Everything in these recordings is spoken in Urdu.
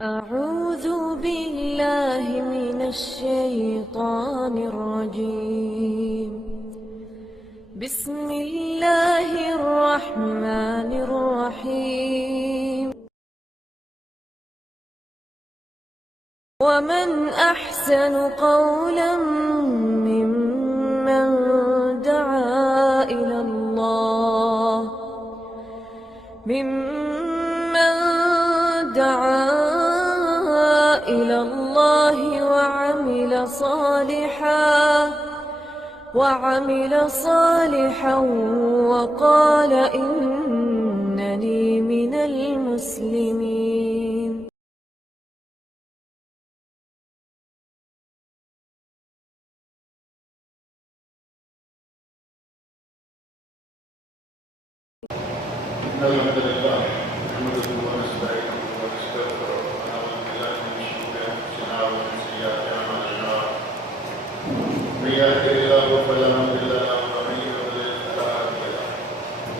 أعوذ بالله من الشيطان الرجيم. بسم الله الرحمن الرحيم. ومن أحسن قولا ممن دعا إلى الله وعمل صالحا وقال إنني من المسلمين. إن الحمد لله نحمده ونستعينه ونستغفره ونعوذ بالله من شرور أنفسنا ومن سيئات أعمالنا. من يهده الله فلا مضل له ومن يضلل فلا هادي له.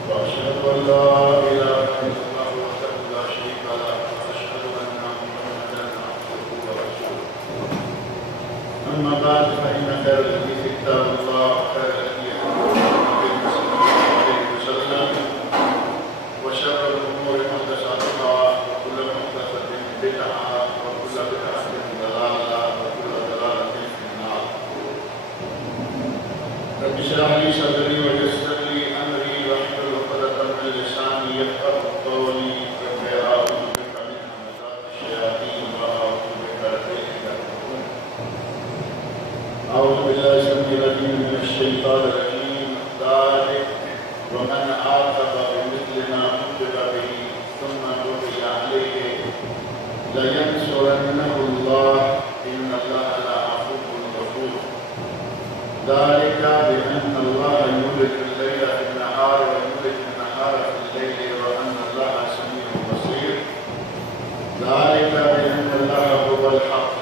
وأشهد أن لا إله إلا الله وحده لا شريك له وأشهد أن محمدا عبده ورسوله. أما بعد فإن خير الحديث كتاب الله وخير الهدي هدي محمد صلى الله عليه وسلم وشر الأمور محدثاتها وكل محدثة بدعة وكل بدعة ضلالة وكل ضلالة في النار. رب اشرح لي صدري ويسر لي أمري واحلل عقدة من لساني يفقهوا قولي. رب أعوذ بك من همزات الشياطين وأعوذ بك رب أن يحضرون. أعوذ بالله السميع العليم من الشيطان الرجيم. ذلك ومن عاقب بمثل ما عوقب به ثم بغي عليه لينصرنه الله إن الله لعفو غفور. ذلك بأن الله يولج الليل في النهار ويولج النهار في الليل وأن الله سميع بصير. ذلك بأن الله هو الحق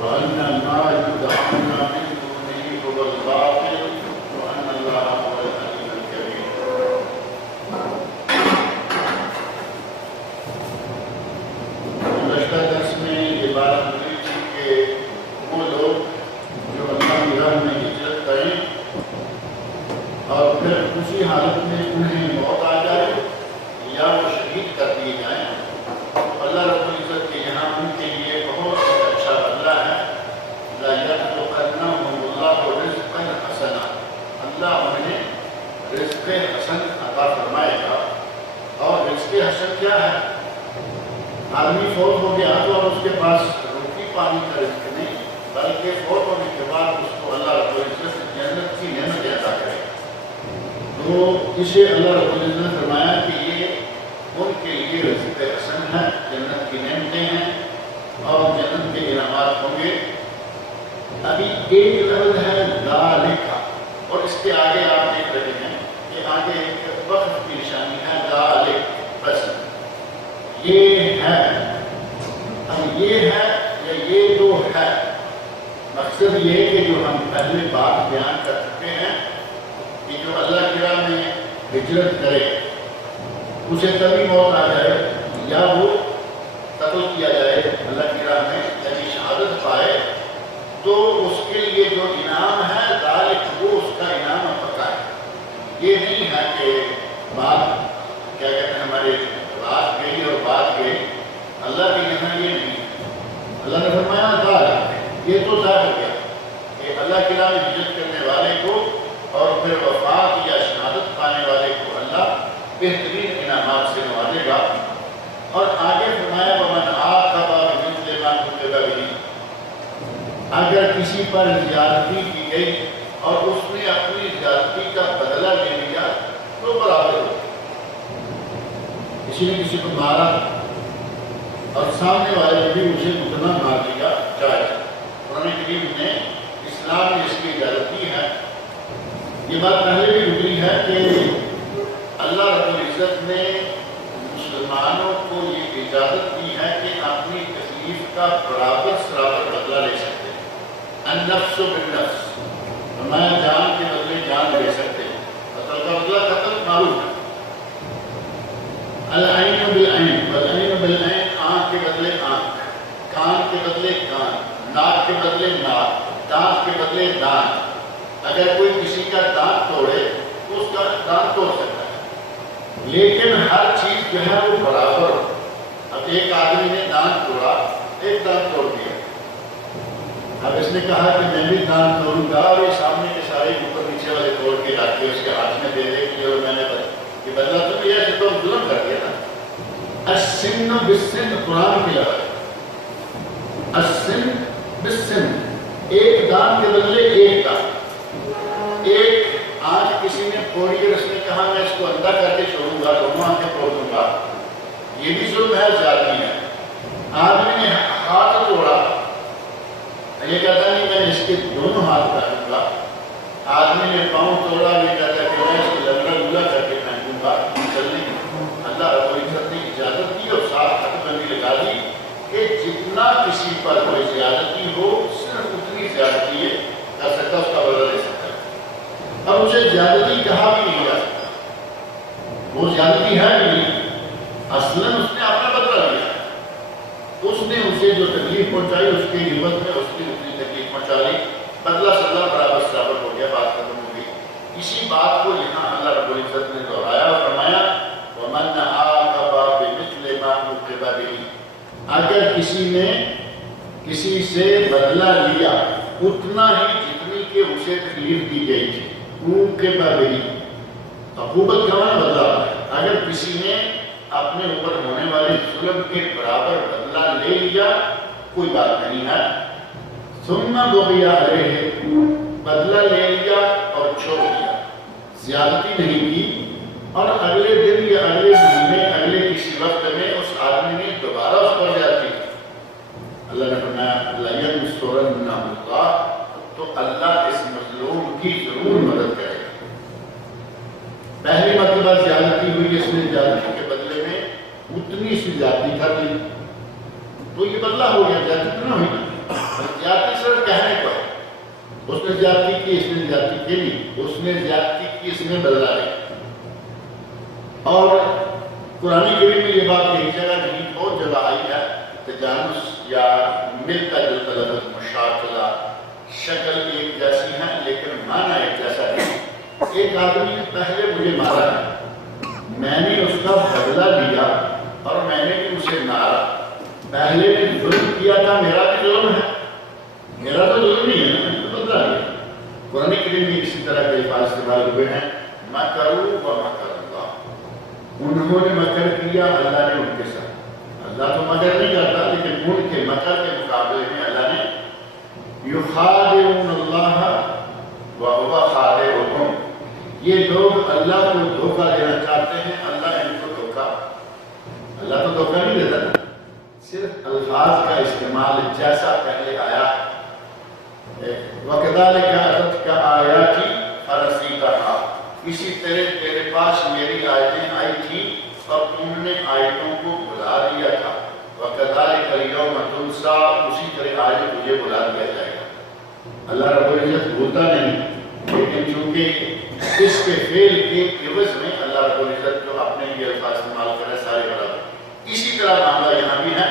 وأن ما يدعون من دونه هو الباطل وأن الله هو العلي الكبير. گزشتہ درس میں یہ بات ہوئی تھی کہ وہ لوگ جو اللہ کی راہ میں ہجرت کریں اور پھر اسی حالت میں انہیں موت آ جائے یا وہ شہید کر دیے جائیں، اللہ رب العزت کے یہاں ان کے لیے بہت اچھا بدلہ ہے. لَيَرْزُقَنَّهُمُ اللَّهُ رِزْقًا حَسَنًا. اللہ انہیں رزق حسن عطا فرمائے گا. اور رزق حسن کیا ہے؟ آدمی فوت ہو گیا تو اب اس کے پاس روٹی پانی کا رزق نہیں، بلکہ فوت ہونے کے بعد اس کو اللہ رب العزت جنت کی نعمت عطا کرے. تو اسے اللہ رب العزت نے فرمایا کہ یہ ان کے لیے رزق حسن ہے، جنت کی نعمتیں ہیں اور جنت کے انعامات ہوں گے. ابھی ایک لفظ ہے ذالک، اور اس کے آگے آپ دیکھ رہے ہیں کہ آگے ایک وقت کی نشانی ہے ذالک. بس یہ ہے، اب یہ ہے یا یہ جو ہے، مقصد یہ ہے کہ جو ہم پہلے بات بیان کر چکے ہیں کہ جو اللہ کی راہ میں ہجرت کرے اسے کبھی موت آ جائے یا وہ قتل کیا جائے اللہ کی راہ میں یعنی شہادت پائے، تو اس کے لیے جو انعام ہے ذالک وہ اس کا انعام پکا ہے. یہ نہیں ہے کہ بات کیا کہتے ہیں ہمارے رات گئی اور بات گئی، اللہ کے یہاں یہ نہیں. اللہ نے فرمایا ذالک، یہ تو ظاہر گیا کہ اللہ کی راہ میں ہجرت کرنے والے کو اور پھر وفات یا شہادت پانے والے کو اللہ بہترین انعامات سے نوازے گا. اور آگے فرمایا ومن عاقب بمثل ما عوقب به، اگر کسی پر زیادتی کی گئی اور اس نے اپنی زیادتی کا بدلہ لے لیا تو برابر ہو. کسی نے کسی کو مارا اور سامنے والے نے بھی اسے اتنا مار دیا جائے. قرآن کریم نے اسلام میں اس کی اجازت دی ہے. یہ بات پہلے بھی گزری ہے کہ اللہ رب العزت نے مسلمانوں کو یہ اجازت دی ہے کہ اپنی تکلیف کا برابر بدلہ لے سکتے. النفس بالنفس، فرمایا جان کے بدلے جان لے سکتے ہیں. قتل کا بدلہ قتل معروف ہے. العین بالعین، والعین بالعین، آنکھ کے بدلے بدلے آنکھ، کان کے بدلے کان، ناک کے بدلے ناک، دانت کے بدلے دانت۔ اگر کوئی کسی کا دانت توڑے تو اس کا دانت توڑ سکتا ہے، لیکن ہر چیز جو ہے وہ برابر ہو۔ اب ایک آدمی نے دانت توڑا، ایک دانت توڑ دیا، اب اس نے کہا کہ میں بھی دانت توڑوں گا، اور یہ سامنے کے سارے اوپر نیچے والے توڑ کے رکھ کے اس کے ہاتھ میں دے دے کہ میں نے یہ بدلا تو بھی ہے کہ تم ظلم کر دیا نا۔ السن بالسن قرآن کی لفظ ہے، السن بالسن، ایک دانت کے بدلے ایک دانت۔ ایک آنکھ کسی نے پھوڑی اور اس نے کہا میں اس کو اندھا کر کے چھوڑوں گا، دونوں آنکھیں پھوڑ دوں گا، یہ بھی ظلم ہے، زیادتی ہے۔ آدمی نے ہاتھ توڑا، یہ کہتا نہیں میں اس کے دونوں ہاتھ کاٹوں گا۔ آدمی نے پاؤں توڑا، یہ کہتا ہے کہ میں اس کو لنگڑا گلا کر کے پھینکوں گا، چلنے کی۔ اللہ رب العزت نے اجازت دی اور ساتھ حد بندی لگا دی کہ جتنا کسی پر کوئی زیادتی ہو صرف اتنی زیادتی کر سکتا، اس کا بدلہ لے سکتا ہے۔ اب اسے زیادتی کہا بھی نہیں جا سکتا، وہ زیادتی ہے بھی نہیں، اصلاً اس نے اپنا بدلہ لیا، اس نے اسے جو تکلیف پہنچائی اس کے عوض میں اس کی اتنی تکلیف پہنچا لی، بدلہ صلاح برابر ہو گیا، بات ختم ہو گئی۔ اسی بات کو یہاں اللہ رب العزت نے دہرایا اور فرمایا وَمَنْ عَاقَبَ بِمِثْلِ مَا عُوقِبَ بِهِ، اگر کسی نے کسی سے بدلہ لیا اتنا ہی جتنی کہ اسے تکلیف دی گئی تھی، عُوقِبَ بِهِ، عقوبت کا معنی بدلہ ہے۔ اگر کسی نے اپنے اوپر ہونے والے ظلم کے برابر بدلہ لے لیا کوئی بات نہیں ہے، ثم بغی علیہ، بدلہ لے لیا اور چھوڑ دیا، زیادتی نہیں کی، اور اگلے دن یا اگلے مہینے اگلے کسی وقت میں اس آدمی نے دوبارہ اس پر زیادتی کی، اللہ نے فرمایا لَيَنْصُرَنَّهُ اللَّهُ، تو اللہ اس مظلوم کی ضرور مدد کرے گا۔ پہلی مرتبہ زیادتی ہوئی، اس نے زیادتی کے بدلے میں اتنی سی زیادتی کر لی تو یہ بدلہ ہو گیا، زیادتی نہ ہوئی، زیادتی صرف کہنے کو ہے، اس نے زیادتی کی، اس نے زیادتی کی نہیں، اس نے زیادتی کی، اس نے بدلہ لیا۔ اور قرآن کریم میں یہ بات ایک جگہ نہیں، بہت جگہ آئی ہے، تجانس یا مل کا جو لفظ مشاکلہ، شکل ایک جیسی ہے لیکن معنی ایک جیسا نہیں۔ ایک آدمی نے پہلے مجھے مارا ہے، میں نے اس کا بدلہ لیا اور میں نے بھی اسے مارا، پہلے نے ظلم کیا تھا، میرا بھی ظلم ہے، میرا تو ظلم نہیں ہے نا، میں تو بدلہ لیا۔ قرآن کریم میں اسی طرح کے الفاظ استعمال ہوئے ہیں، مکروا ومکر اللہ، انہوں نے مکر کیا، اللہ نے ان کے ساتھ۔ اللہ تو مکر نہیں کرتا، لیکن ان کے مکر کے مقابلے میں اللہ نے یخادعون اللہ وهو خادعهم، یہ لوگ اللہ کو دھوکہ دینا چاہتے ہیں، اللہ ان کو دھوکہ، اللہ تو دھوکہ نہیں دیتا، صرف الفاظ کا استعمال جیسا پہلے آیا وَكَذَلِكَ أَتَتْكَ آيَاتِي فَنَسِيتَهَا، اسی طرح تیرے پاس میری آیتیں آئی تھی اور تم نے آیتوں کو بھلا دیا تھا، وَكَذَلِكَ الْيَوْمَ تُنْسَىٰ، اسی طرح آج تجھے بھلا دیا جائے گا۔ اللہ رب العزت بھولتا نہیں، لیکن چونکہ اس کے فعل کے عوض میں اللہ رب العزت جو اپنے لیے الفاظ استعمال کرے سارے برابر۔ اسی طرح معاملہ یہاں بھی ہے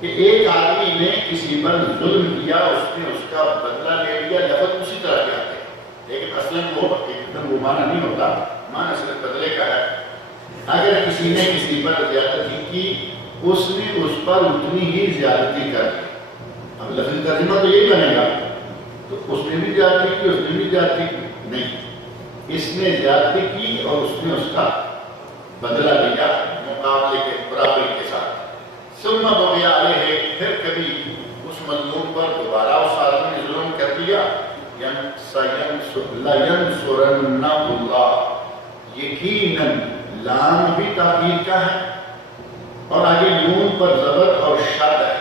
کہ ایک آدمی نے کسی پر ظلم کیا، اس نے اس کا بدلہ لے لیا، لفظ اسی طرح کے آتے ہیں، لیکن اصلاً وہ ایک دم وہ معنی نہیں ہوتا، معنی صرف بدلے کا ہے۔ اگر کسی نے کسی پر زیادتی کی، اس نے اس پر اتنی ہی زیادتی کر دی، اب لفظ ترجمہ تو یہی بنے گا، تو اس نے بھی زیادتی کی، اس نے بھی زیادتی کی نہیں، اس نے زیادتی کی اور اس نے اس کا بدلہ لیا مقابلے کے برابری کے ساتھ۔ ثم بغی علیہ، پھر کبھی اس مظلوم پر دوبارہ اس آدمی نے ظلم کر دیا، لَيَنْصُرَنَّهُ اللَّهُ، یقیناً لام بھی تاکید کا ہے اور آگے نون پر زبر اور شد ہے،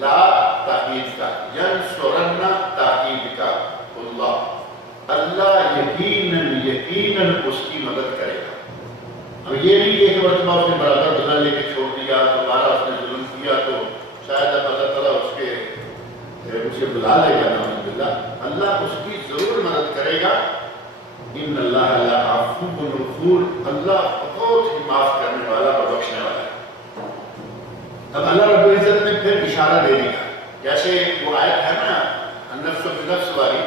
لا تاکید کا، ینصرن تاکید کا، اللہ، اللہ یقیناً اس کی مدد کرے گا۔ اب یہ نہیں کہ ایک مرتبہ اس نے برابر بدلہ لے کے چھوڑ دیا، دوبارہ اس نے ظلم کیا تو شاید اب اللہ تعالیٰ اسے بلا لے گا، نعوذ باللہ، اللہ اس کی ضرور مدد کرے گا۔ ان اللہ لعفو غفور، اللہ بہت ہی معاف کرنے والا اور بخشنے والا ہے۔ اب اللہ رب العزت نے پھر اشارہ دے دیا، جیسے وہ آیت ہے نا النفس بالنفس والی،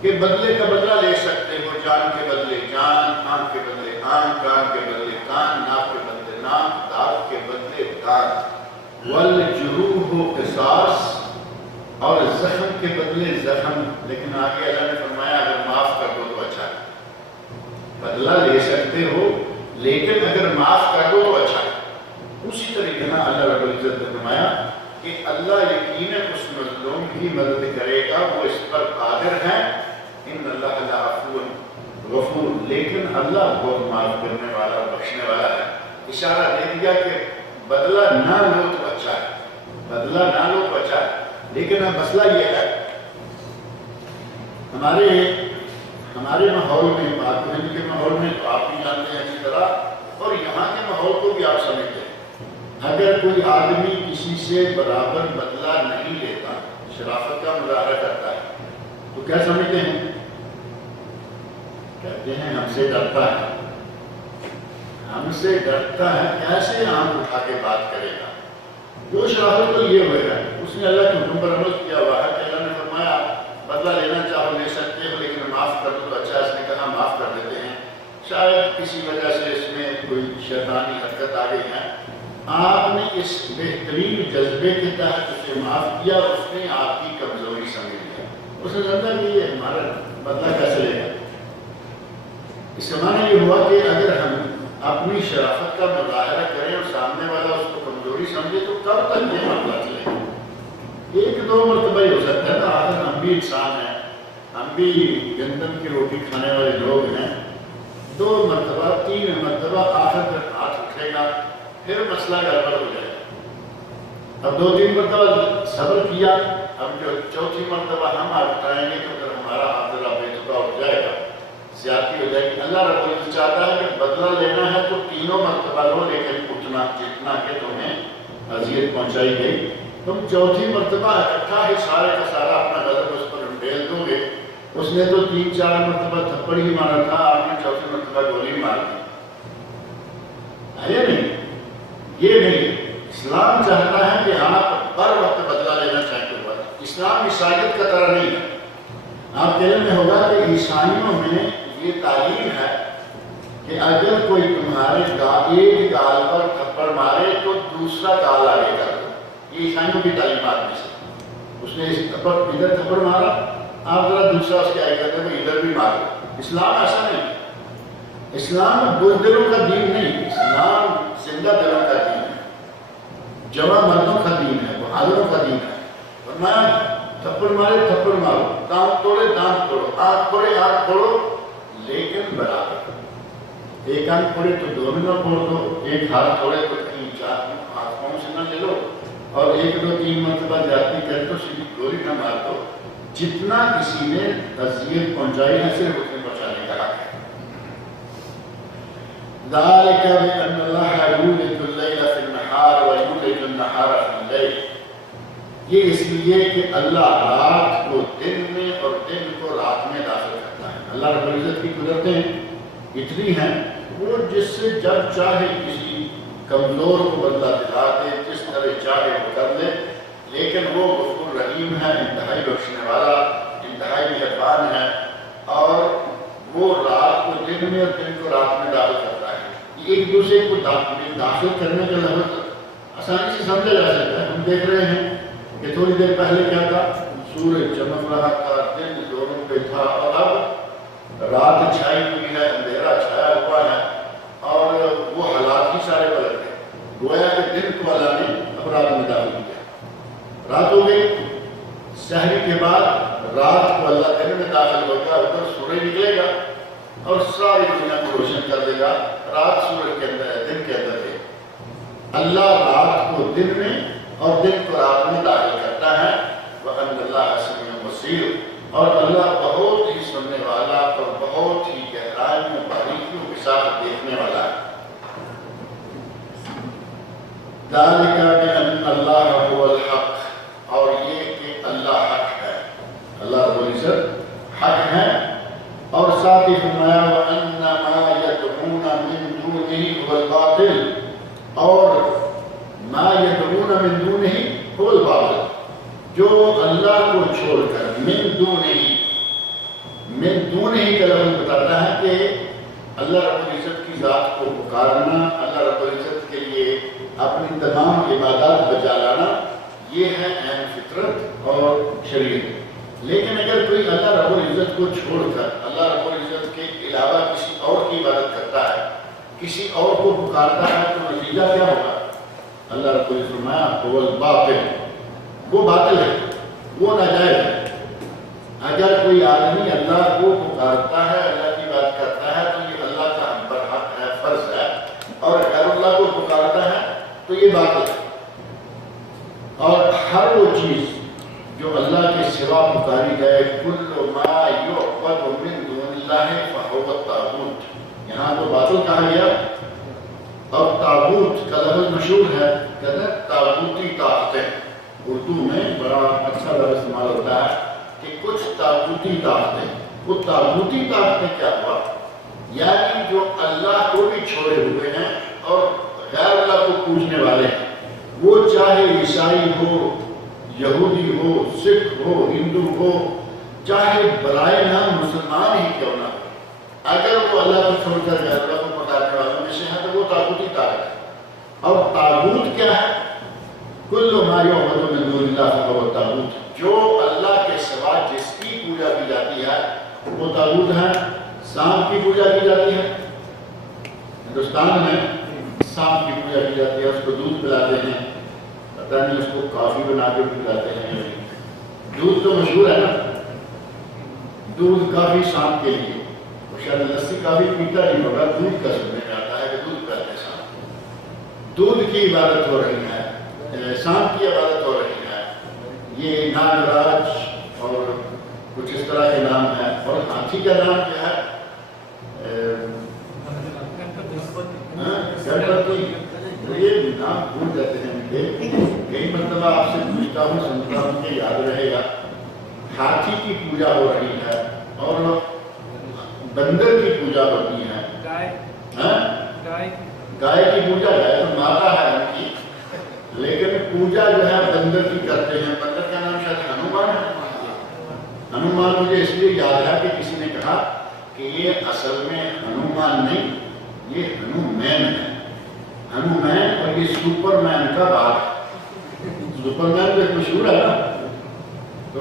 کہ بدلے کا بدلہ لے سکتے ہو، جان کے بدلے جان، آنکھ کے بدلے آنکھ، کان کے بدلے کان، ناک کے بدلے ناک، دانت کے بدلے دانت، والجروح قصاص، اور زخم کے بدلے زخم، لیکن آگے اللہ نے فرمایا اگر معاف کر دو تو اچھا ہے۔ بدلہ لے سکتے ہو لیکن اگر معاف کر دو تو اچھا ہے۔ اسی طریقے سے اللہ رب العزت نے فرمایا کہ اللہ یقیناً اس مظلوم کی مدد کرے گا، وہ اس پر قادر ہے، ان اللہ لعفو غفور، لیکن اللہ بہت معاف کرنے والا اور بخشنے والا ہے۔ اشارہ دے دیا کہ بدلہ نہ لو تو اچھا ہے، بدلہ نہ لو تو اچھا ہے، لیکن اب مسئلہ یہ ہے ہمارے ماحول میں، پاک و ہند کے ماحول میں تو آپ بھی جانتے ہیں اسی طرح، اور یہاں کے ماحول کو بھی آپ سمجھتے ہیں، اگر کوئی آدمی کسی سے برابر بدلہ نہیں لیتا، شرافت کا مظاہرہ کرتا ہے، تو کیا سمجھتے ہیں؟ کہتے ہیں ہم سے ڈرتا ہے، ہم سے ڈرتا ہے، کیسے آنکھ اٹھا کے بات کرے گا؟ جو شرافت تو یہ ہوئے گا، اس نے اللہ کے حکم پر عمل کیا ہوا ہے کہ اللہ نے فرمایا بدلہ لینا چاہو لے سکتے ہو لیکن معاف کر دو تو اچھا، اس نے کہا معاف کر دیتے ہیں، شاید کسی وجہ سے اس میں کوئی شیطانی حرکت آ گئی ہے، آپ نے اس بہترین جذبے کے تحت اسے معاف کیا، اس نے آپ کی کمزوری سمجھ لیا، اس نے سمجھا کہ یہ ہمارا بدلہ کیسے لے گا۔ اس کا معنی یہ ہوا کہ اگر ہم اپنی شرافت کا مظاہرہ کریں اور سامنے والا اس کو کمزوری سمجھے تو کب تک یہ معاملہ چلے گا؟ ایک دو مرتبہ ہی ہو سکتا ہے نا، آخر ہم بھی انسان ہیں، ہم بھی گندم کی روٹی کھانے والے لوگ ہیں، 2 مرتبہ 3 مرتبہ آخر تک ہاتھ اٹھے گا، پھر مسئلہ گڑبڑ ہو جائے گا۔ اب 2-3 مرتبہ صبر کیا، اب جو 4تھی مرتبہ ہم ہاتھ اٹھائیں گے تو پھر ہمارا ہاتھ ذرا بے تکا ہو جائے گا، زیادتی ہو جائے گی۔ اللہ رب العزت چاہتا ہے کہ بدلہ لینا ہے تو 3 مرتبہ لو، لیکن اتنا جتنا کہ تمہیں اذیت پہنچائی گئی، تم 4تھی مرتبہ اکٹھا ہی سارے کا سارا اپنا غضب اس پر ڈھیل دو گے۔ اس نے تو 3-4 مرتبہ تھپڑ ہی مارا تھا، آپ نے 4تھی مرتبہ گولی مار دی، ہے نہیں؟ یہ نہیں، اسلام چاہتا ہے کہ آپ بر وقت بدلہ لینا چاہتے ہو۔ اسلام عیسائیت کا طرح نہیں ہے۔ آپ کے علم میں ہوگا کہ عیسائیوں میں یہ تعلیم ہے کہ اگر کوئی تمہارے ایک گال پر تھپڑ مارے تو دوسرا گال آگے کر دو، یہ عیسائیوں کی تعلیمات میں سے۔ اس نے ادھر تھپڑ مارا، آپ ذرا دوسرا اس کے آگے کرتے ہیں ادھر بھی مار دو۔ اسلام ایسا نہیں، اسلام بزدلوں کا دین نہیں، اسلام زندہ دلوں کا دین ہے، جوان مردوں کا دین ہے، بہادروں کا دین ہے۔ فرمایا تھپڑ مارے تھپڑ مارو، دانت توڑے دانت توڑو، آنکھ پھوڑے آنکھ پھوڑو، لیکن برابر۔ ایک آنکھ پھوڑے تو دونوں نہ پھوڑ دو، ایک ہاتھ توڑے تو 3-4 ہاتھوں سے نہ لے لو، اور 1-2-3 مرتبہ جاتی کر تو سیدھی گولی نہ مار دو۔ جتنا کسی نے اذیت پہنچائی ہے صرف اتنے پہنچانے کا حق ہے۔ ذَلِكَ بِأَنَّ اللَّهَ يُولِجُ اللَّيْلَ فِي النَّهَارِ وَيُولِجُ النَّهَارَ فِي اللَّيْلِ، یہ اس لیے کہ اللہ رات کو دن میں اور دن کو رات میں داخل کرتا ہے۔ اللہ رب العزت کی قدرتیں اتنی ہیں، وہ جس سے جب چاہے کسی کمزور کو بدلہ دلا دے، جس طرح چاہے وہ کر لے، لیکن وہ غفور رحیم ہے، انتہائی بخشنے والا، انتہائی مہربان ہے، اور وہ رات کو دن میں اور دن کو رات میں داخل کرتا ہے۔ ایک دوسرے کو داخل کرنے کا لفظ آسانی سے سمجھا جا سکتا ہے۔ ہم دیکھ رہے ہیں کہ تھوڑی دیر پہلے کیا تھا، سورج چمک رہا تھا، دن زوروں پہ تھا، اور اب رات چھائی ہوئی ہے، اندھیرا چھایا ہوا ہے، اور وہ حالات ہی سارے پلٹ گئے۔ گویا کہ دن کو اللہ نے اب رات میں داخل کیا، رات ہو گئی۔ سحری کے بعد رات کو اللہ دن میں داخل ہوگا، ادھر سورج نکلے گا اور ساری دنیا کو روشن کر دے گا۔ رات سورج کے اندر ہے، دن کے اندر ہے۔ اللہ رات کو دن میں اور دن کو رات میں داخل کرتا ہے۔ وَأَنَّ اللَّهَ سَمِيعٌ بَصِيرٌ، اور اللہ بہت ہی سننے والا اور بہت ہی گہرائیوں باریکیوں کے ساتھ دیکھنے والا ہے۔ ذَلِكَ بِأَنَّ اللَّهَ هُوَ الْحَقُّ، اور یہ کہ اللہ حق ہے، اللہ رب العزت حق ہے۔ اور ساتھ ہی فرمایا وَأَنَّ مَا يَدْعُونَ مِن دُونِهِ هُوَ الْبَاطِلُ، اور ما يدعون چھوڑ کر، من دون ہی کا لفظ بتاتا ہے کہ اللہ رب العزت کی ذات کو پکارنا، اللہ رب العزت کے لیے اپنی تمام عبادات بجا لانا، یہ ہے عین فطرت اور شریعت۔ لیکن اگر کوئی اللہ رب العزت کو چھوڑ کر اللہ رب العزت کے علاوہ کسی اور کی عبادت کرتا ہے، کسی اور کو پکارتا ہے، تو نتیجہ کیا ہوگا؟ اللہ رب العزت نے فرمایا هو الباطل، وہ باطل ہے، وہ ناجائز ہے۔ اگر کوئی آدمی اللہ کو پکارتا ہے، اللہ کی بات کرتا ہے، تو یہ اللہ کا برحق ہے، فرض ہے، اور غیر اللہ کو پکارتا ہے تو یہ باطل ہے۔ اور ہر وہ چیز جو اللہ کے سوا پکاری جائے، کل ما یعبد من دون اللہ فہو الطاغوت، یہاں تو باطل کہا گیا۔ اور طاغوت کا لفظ مشہور ہے، کہتے ہیں طاغوتی طاقتیں، اردو میں بڑا اچھا لفظ استعمال ہوتا ہے کہ کچھ طاغوتی طاقتیں۔ وہ طاغوتی طاقتیں کیا ہوا؟ یعنی جو اللہ کو بھی چھوڑے ہوئے ہیں اور غیر اللہ کو پوجنے والے ہیں، وہ چاہے عیسائی ہو، یہودی ہو، سکھ ہو، ہندو ہو، چاہے برائے نام مسلمان ہی کیوں نہ ہو، اگر وہ اللہ کو چھوڑ کر غیر اللہ کو پکارنے والوں میں سے ہے تو وہ طاغوتی طاقت ہے۔ اور طاغوت کیا ہے؟ کل ما یعبد من دون اللہ فہو الطاغوت، جو اللہ کے سوا جس کی پوجا کی جاتی ہے وہ طاغوت ہے۔ سانپ کی پوجا کی جاتی ہے، ہندوستان میں سانپ کی پوجا کی جاتی ہے، اس کو دودھ پلاتے ہیں، پتہ نہیں اس کو کافی بنا کے پلاتے ہیں۔ دودھ تو مشہور ہے نا، دودھ کافی سانپ کے لیے، شاید لسی کافی پیتا نہیں ہوگا، دودھ کا سننے میں آتا ہے کہ دودھ پیتے ہیں سانپ۔ دودھ کی عبادت ہو رہی ہے، سانپ کی عبادت ہو رہی ہے، یہ ناگراج اور کچھ اس طرح کے نام ہیں۔ اور ہاتھی کا نام کیا ہے؟ گنپتی، یہ نام بھول جاتے ہیں مجھے، کئی مرتبہ آپ سے پوچھتا ہوں سنتا ہوں کہ یاد رہے گا۔ ہاتھی کی پوجا ہو رہی ہے اور بندر کی پوجا ہوتی ہے، گائے کی پوجا، گائے تو ماتا ہے ان کی، لیکن پوجا جو ہے بندر کی کرتے ہیں۔ بندر کا نام شاید ہنومان ہے۔ ہنومان مجھے اس لیے یاد ہے کہ کسی نے کہا کہ یہ اصل میں ہنومان نہیں، یہ ہنومین ہے، ہنومین، اور یہ سپر مین کا باغ ہے۔ سپر مین تو ایک مشہور ہے نا، تو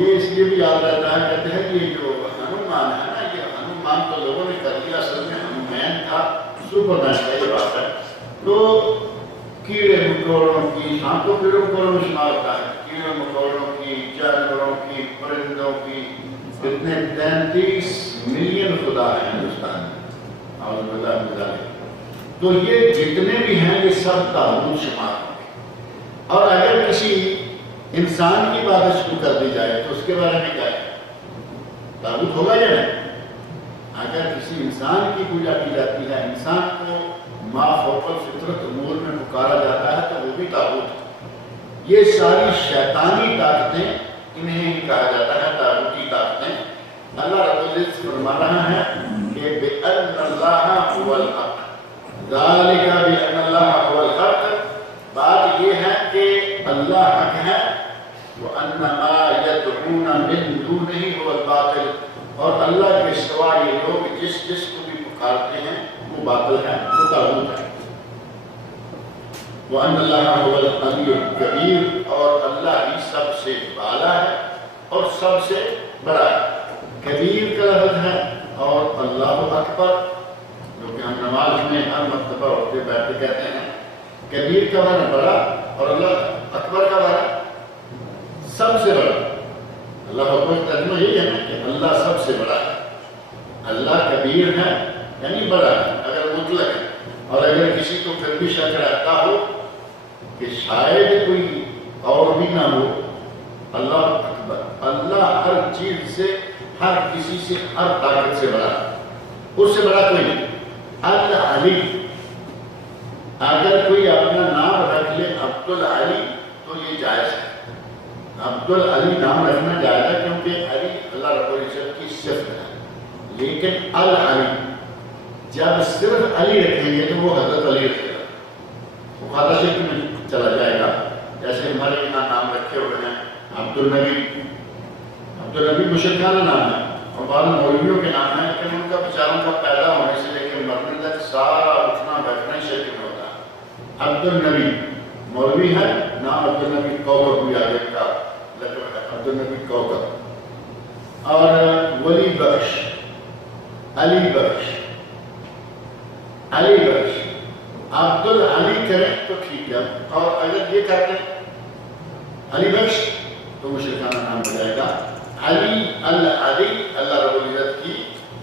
یہ اس لیے بھی یاد رہتا ہے، کہتے ہیں کہ یہ جو ہنومان ہے نا، یہ ہنومان تو لوگوں نے کر دیا، اصل میں ہنومین تھا، سپر مین کا یہ بات ہے۔ تو کیڑے مکوڑوں کی، سانپ تو کیڑے مکوڑوں میں شمار ہوتا ہے، کیڑے مکوڑوں کی، جانوروں کی، پرندوں کی، اتنے 33 ملین خدا ہیں ہندوستان میں، اعوذ باللہ من ذالک۔ تو یہ جتنے بھی ہیں یہ سب طاغوت شمار ہوں گے۔ اور اگر کسی انسان کی عبادت شروع کر دی جائے تو اس کے بارے میں کیا ہے؟ طاغوت ہوگا یا نہیں؟ اگر کسی انسان کی پوجا کی جاتی ہے، انسان کو ما فوق الفطرت امور میں پکارا جاتا ہے تو وہ بھی طاغوت ہے۔ یہ ساری شیطانی طاقتیں، انہیں ہی کہا جاتا ہے طاغوتی طاقتیں۔ اللہ رب العزت فرما رہا ہے کہ بِأَنَّ اللَّهَ هُوَ الْحَقُّ، ذَلِكَ بِأَنَّ اللَّهَ هُوَ الْحَقُّ، بات یہ ہے کہ اللہ حق ہے، وَأَنَّ مَا يَدْعُونَ مِن دُونِهِ هُوَ الْبَاطِلُ، اور اللہ کے سوا یہ لوگ جس جس کو بھی پکارتے ہیں وہ باطل ہے، وہ طاغوت ہے۔ وَأَنَّ اللَّهَ هُوَ الْعَلِيُّ الْكَبِيرُ، اور اللہ ہی سب سے بالا ہے اور سب سے بڑا ہے۔ کبیر کا لفظ ہے، اور اللہ اکبر، جو کہ ہم نماز میں ہر مرتبہ اٹھتے بیٹھتے کہتے ہیں، کبیر کا معنی بڑا اور اللہ اکبر کا معنی سب سے بڑا۔ اللہ اکبر کا ترجمہ یہی ہے کہ اللہ سب سے بڑا ہے، اللہ کبیر ہے یعنی بڑا ہے اگر مطلق ہے۔ اور اگر کسی کو پھر بھی شک رہتا ہو کہ شاید کوئی اور بھی نہ ہو، اللہ اکبر، اللہ ہر چیز سے، ہر کسی سے، ہر طاقت سے بڑا ہے، اس سے بڑا کوئی نہیں۔ العلی، اگر کوئی اپنا نام رکھ لے عبد العلی تو یہ جائز ہے، عبد العلی نام رکھنا جائز ہے کیونکہ علی اللہ رب العزت کی صفت ہے۔ لیکن العلی جب صرف علی رکھیں گے تو وہ حضرت علی رکھے گا، وہ خاطر شرک میں چلا جائے گا۔ جیسے ہمارے یہاں نام رکھے ہوئے ہیں عبد النبی، جو نبی مشرکانہ نام ہے اور بعض مولویوں کے نام ہیں، لیکن ان کا بیچاروں کا پیدا ہونے سے لے کے مرنے تک سارا اٹھنا بیٹھنا شرک میں ہوتا ہے۔ عبد النبی مولوی ہے، نام عبد النبی کوکب بھی آگے کا لقب ہے، عبد النبی کوکب۔ اور ولی بخش، علی بخش، علی بخش، عبد العلی کریں تو ٹھیک ہے، اور اگر یہ کہتے ہیں علی بخش تو مشرکانہ نام ہو جائے گا۔ علی العلی اللہ رب العزت کی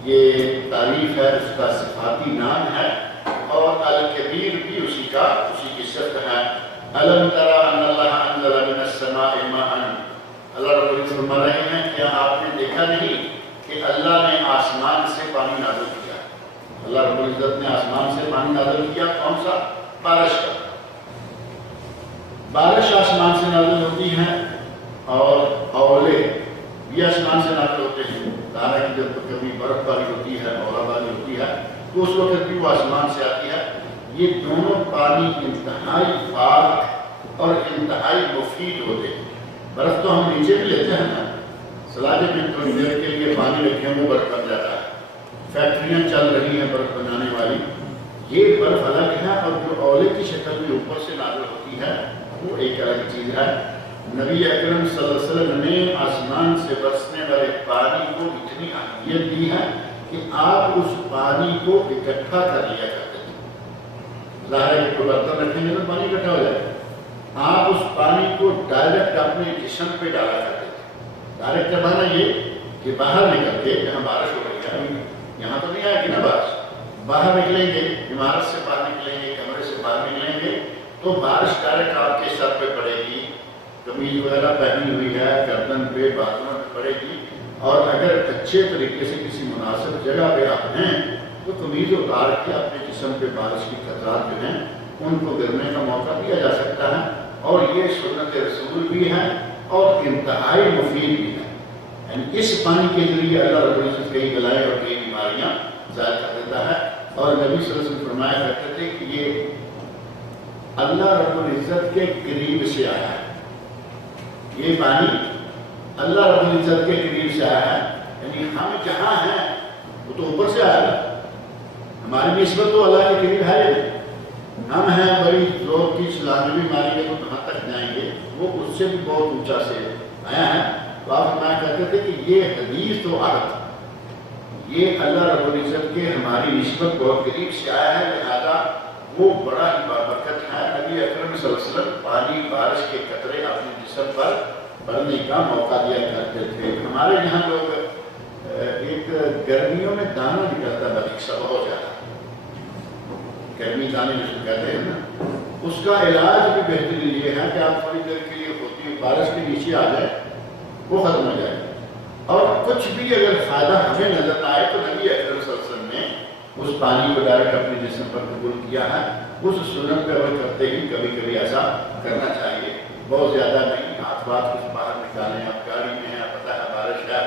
یہ تعریف ہے، اس کا صفاتی نام ہے، اور الکبیر بھی اسی کی صفت ہے۔ الم تری ان اللہ انزل من السماء ماء، اللہ رب العزت فرما رہے ہیں کیا آپ نے دیکھا نہیں کہ اللہ نے آسمان سے پانی نازل کیا؟ اللہ رب العزت نے آسمان سے پانی نازل کیا، کون سا؟ بارش کا۔ بارش آسمان سے نازل ہوتی ہے، اور اولے یہ آسمان سے نازل ہوتے ہیں۔ دانا کی جب کبھی برف باری ہوتی ہے، اولا باری ہوتی ہے، تو اس وقت بھی وہ آسمان سے آتی ہے۔ یہ دونوں پانی انتہائی پاک اور انتہائی مفید ہوتے ہیں۔ برف تو ہم نیچے بھی لیتے ہیں نا، سلاجے میں تھوڑی دیر کے لیے پانی رکھیں وہ برف بن جاتا ہے، فیکٹریاں چل رہی ہیں برف بنانے والی، یہ برف الگ ہے، اور جو اولے کی شکل میں اوپر سے نازل ہوتی ہے وہ ایک الگ چیز ہے۔ نبی اکرم صلی اللہ علیہ وسلم نے آسمان سے برسنے والے پانی کو اتنی اہمیت دی ہے کہ آپ اس پانی کو اکٹھا کر لیا کرتے تھے۔ ظاہر ہے کہ کوئی برتن رکھیں گے تو پانی اکٹھا ہو جائے گا، آپ اس پانی کو ڈائریکٹ اپنے جسم پہ ڈالا کرتے تھے۔ ڈائریکٹ کا معنی یہ کہ باہر نکل کے، جہاں بارش ہو رہی ہے، یہاں تو نہیں آئے گی نا بارش، باہر نکلیں گے، عمارت سے باہر نکلیں گے، کمرے سے باہر نکلیں گے، تو بارش ڈائریکٹ آپ کے سر پہ پڑے گی، قمیض وغیرہ پہنی ہوئی ہے، گردن پہ، بازوؤں پہ پڑے گی، اور اگر اچھے طریقے سے کسی مناسب جگہ پہ آپ ہیں تو قمیض اتار کے اپنے جسم پہ بارش کی قطرات جو ہیں ان کو گرنے کا موقع دیا جا سکتا ہے، اور یہ سنت رسول بھی ہے اور انتہائی مفید بھی ہے۔ یعنی اس پانی کے ذریعے اللہ رب العزت کئی بلائیں اور کئی بیماریاں ظاہر کر دیتا ہے، اور نبی صلی اللہ علیہ وسلم فرمایا کرتے تھے کہ یہ اللہ رب العزت کے قریب سے آیا ہے، یہ پانی اللہ رب العزت کے قریب سے آیا ہے، یعنی ہم جہاں ہیں وہ تو اوپر سے آیا ہے، ہماری نسبت تو اللہ کے قریب ہے، ہم ہیں بڑی زور کی چھلانگ بھی ماریں گے تو کہاں تک جائیں گے، وہ اس سے بھی بہت اونچا سے آیا ہے۔ تو آپ فرمایا کرتے تھے کہ یہ حدیث تو عہد، یہ اللہ رب العزت کے ہماری نسبت بہت قریب سے آیا ہے، لہذا وہ بڑا ہی بابرکت ہے۔ نبی اکرم صلی اللہ علیہ وسلم پانی بارش کے قطرے اپنے جسم پر پڑنے کا موقع دیا کرتے تھے۔ ہمارے یہاں لوگ ایک گرمیوں میں دانہ نکلتا ہے باریک سا بہت زیادہ، گرمی دانے جسے کہتے ہیں نا، اس کا علاج بھی بہترین یہ ہے کہ آپ تھوڑی دیر کے لیے ہوتی ہوئی بارش کے نیچے آ جائے، وہ ختم ہو جائے، اور کچھ بھی اگر فائدہ ہمیں نظر آئے تو نبی اکرم صلی اللہ علیہ وسلم نے اس پانی کو ڈائریکٹ اپنے جسم پر قبول کیا ہے۔ اس سنت پہ عمل کرتے ہی کبھی کبھی ایسا کرنا چاہیے، بہت زیادہ نہیں، ہاتھ بات کچھ باہر نکالیں، آپ گاڑی میں ہیں، پتہ ہے بارش ہے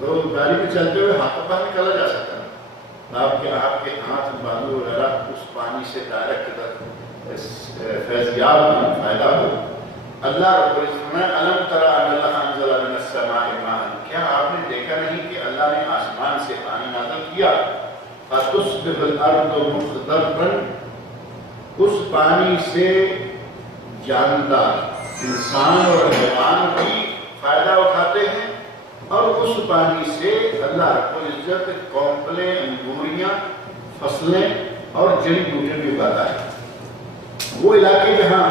تو گاڑی میں چلتے ہوئے ہاتھ باہر نکالا جا سکتا ہے، آپ کے ہاتھ بازو وغیرہ اس پانی سے ڈائریکٹ فیضیاب ہو، فائدہ ہو۔ اللہ رب العزت نے الم تری ان اللہ انزل من السماء ماء، کیا آپ نے دیکھا نہیں کہ اللہ نے آسمان سے پانی نازل کیا، فتصبح الارض مخضرا، اس پانی سے جاندار انسان اور حیوان بھی فائدہ اٹھاتے ہیں، اور اس پانی سے اللہ رب العزت کونپلیں، انگوریاں، فصلیں اور جڑی بوٹیاں بھی اگاتا ہے۔ وہ علاقے جہاں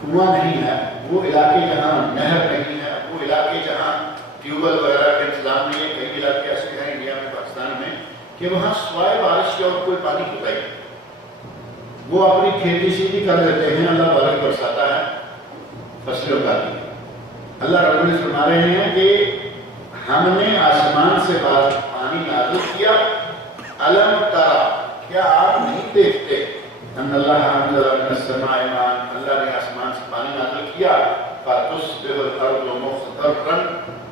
کنواں نہیں ہے، وہ علاقے جہاں نہر نہیں ہے، وہ علاقے جہاں ٹیوب ویل وغیرہ کا انتظام نہیں ہے، کئی علاقے ایسے ہیں انڈیا میں، پاکستان میں، کہ وہاں سوائے بارش کے اور کوئی پانی ہوتا ہی نہیں، وہ اپنی کھیتی سیدھی کر دیتے ہیں، اللہ بارش برساتا ہے، فصلیں اگاتی ہیں۔ اللہ رب العزت فرما رہے ہیں کہ ہم نے آسمان سے پانی نازل کیا، الم تری، کیا آپ نہیں دیکھتے، ان اللہ انزل من السماء ماء، اللہ نے آسمان سے پانی نازل کیا، فتصبح الارض مخضرا،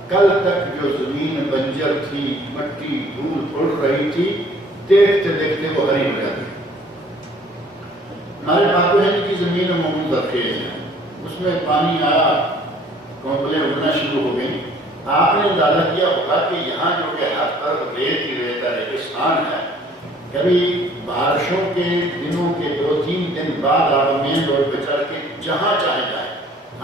کل تک جو زمین بنجر تھی، مٹی دھول اڑ رہی تھی، دیکھتے دیکھتے وہ ہری ہو جاتی۔ ہمارے پاک و ہند کی زمین عموماً زرخیز ہے، اس میں پانی آیا، کونپلیں اگنا شروع ہو گئیں، آپ نے اندازہ کیا ہوگا کہ یہاں جو کہ ہر طرف ریت ہی ریت ہے، ریگستان ہے، کبھی بارشوں کے دنوں کے 2-3 دن بعد آپ مین روڈ پہ چڑھ کے جہاں چاہے جائیں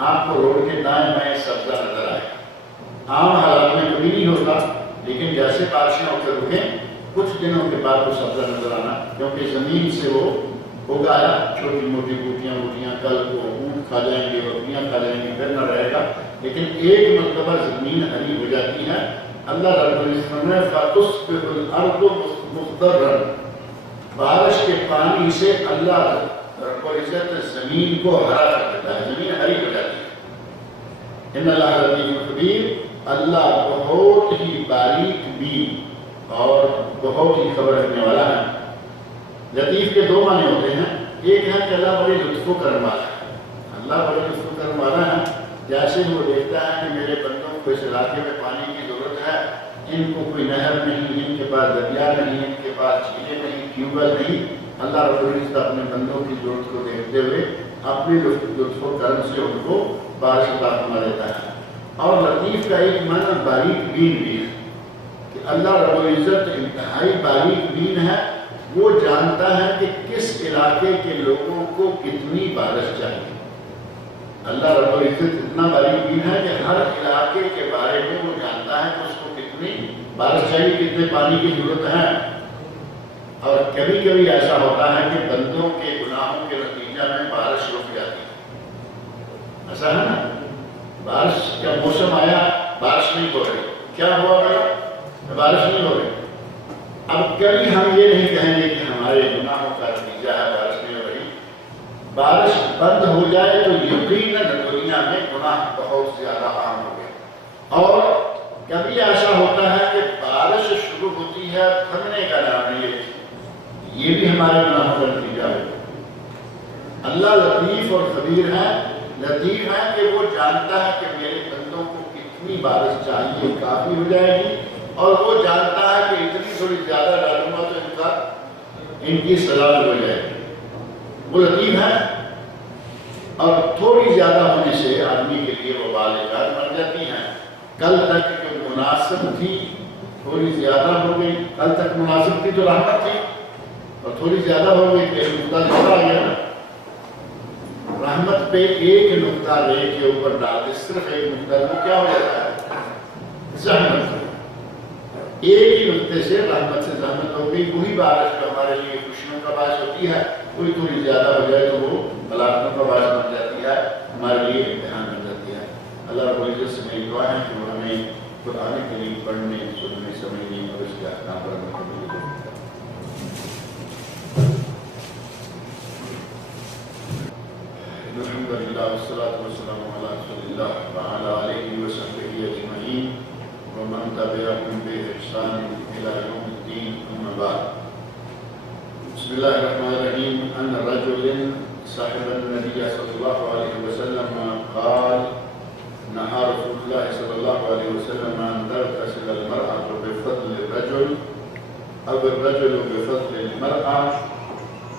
آپ کو روڈ کے دائیں بائیں سبزہ نظر آئے گا۔ عام حالات میں کبھی نہیں ہوتا، لیکن جیسے بارشیں ہو کے رکیں کچھ دنوں کے بعد وہ سبزہ نظر آنا، کیونکہ زمین سے وہ اگایا، چھوٹی موٹی بوٹیاں ووٹیاں کل کو اونٹ کھا جائیں گے، بکریاں کھا جائیں گے، پھر نہ رہے گا، لیکن ایک مرتبہ زمین ہری ہو جاتی ہے۔ اللہ رب العزت نے فَتُصْبِحُ الْأَرْضُ مُخْضَرًّا، بارش کے پانی سے اللہ رب العزت زمین کو ہرا کر دیتا ہے، زمین ہری ہو جاتی ہے۔ ان اللہ لطیف خبیر، اللہ بہت ہی باریک بین اور بہت ہی خبر رکھنے والا ہے۔ لطیف کے 2 معنی ہوتے ہیں، ایک ہے کہ اللہ بڑے لطف و کرم والا ہے، اللہ بڑے لطف و کرم والا ہے، جیسے وہ دیکھتا ہے کہ میرے بندوں کو اس علاقے میں پانی کی ضرورت ہے، ان کو کوئی نہر نہیں، ان کے پاس دریا نہیں، ان کے پاس جھیلیں نہیں، ٹیوب ویل نہیں، اللہ رب العزت اپنے بندوں کی ضرورت کو دیکھتے ہوئے اپنے لطف و کرم سے ان کو بارش عطا فرما دیتا ہے۔ اور لطیف کا ایک معنی باریک بین بھی ہے کہ اللہ رب العزت انتہائی باریک بین ہے، وہ جانتا ہے کہ کس علاقے کے لوگوں کو کتنی بارش چاہیے۔ اللہ رب العزت اتنا باریک بین ہے کہ ہر علاقے کے بارے میں وہ جانتا ہے کہ اس کو کتنی بارش چاہیے، کتنے پانی کی ضرورت ہے۔ اور کبھی کبھی ایسا ہوتا ہے کہ بندوں کے گناہوں کے نتیجہ میں بارش رک جاتی ہے، ایسا ہے نا، بارش کا موسم آیا بارش نہیں ہو رہی، کیا ہوا بھائی؟ بارش نہیں ہو رہی۔ اب کبھی ہم یہ نہیں کہیں گے کہ ہمارے گناہوں کا نتیجہ ہے بارش نہیں ہو رہی، بارش بند ہو جائے تو یقیناً دنیا میں گناہ بہت زیادہ عام ہو گئے۔ اور کبھی ایسا ہوتا ہے کہ بارش شروع ہوتی ہے تھمنے کا نام نہیں ہے، یہ بھی ہمارے گناہوں کا نتیجہ ہے۔ اللہ لطیف اور خبیر ہے، لطیف ہے کہ وہ جانتا ہے کہ میرے بندوں کو کتنی بارش چاہیے، کافی ہو جائے گی، اور وہ جانتا ہے کہ اتنی تھوڑی زیادہ ڈالوں گا تو ان کی سزا ہو جائے گی۔ وہ لطیف ہے، اور تھوڑی زیادہ ہونے سے آدمی کے لیے وہ بالغات بن جاتی ہیں۔ کل تک جو مناسب تھی تھوڑی زیادہ ہو گئی، کل تک مناسب تھی تو رحمت تھی، اور تھوڑی زیادہ ہو گئی کہ ایک نقطہ زیادہ آ گیا نا، رحمت پہ ایک نقطہ رے کے اوپر ڈال دے، صرف ایک نقطہ، وہ کیا ہو جاتا ہے؟ زحمت۔ ایک ہی نقطے سے رحمت سے زحمت ہو گئی، وہی بارش جو ہمارے لیے خوشیوں کا باعث ہوتی ہے، کوئی تھوڑی زیادہ ہو جائے تو وہ ہلاکتوں کا باعث بن جاتی ہے، ہمارے لیے امتحان بن جاتی ہے۔ اللہ رب العزت سے میری دعا ہے کہ وہ ہمیں قرآن کریم پڑھنے، سننے، سمجھنے اور اس کے احکام پر عمل کرنے کی توفیق عطا فرمائے۔ الحمد للہ والصلاة والسلام علی رسول اللہ وعلی آلہ وصحبہ اجمعین ومن تبعهم بإحسان إلى يوم الدين، أما بعد۔ بسم الله الرحمن الرحيم۔ أن رجل صاحب النبي صلى الله عليه وسلم قال نهى رسول الله صلى الله عليه وسلم أن تغتسل المرأة بفضل الرجل أو الرجل بفضل المرأة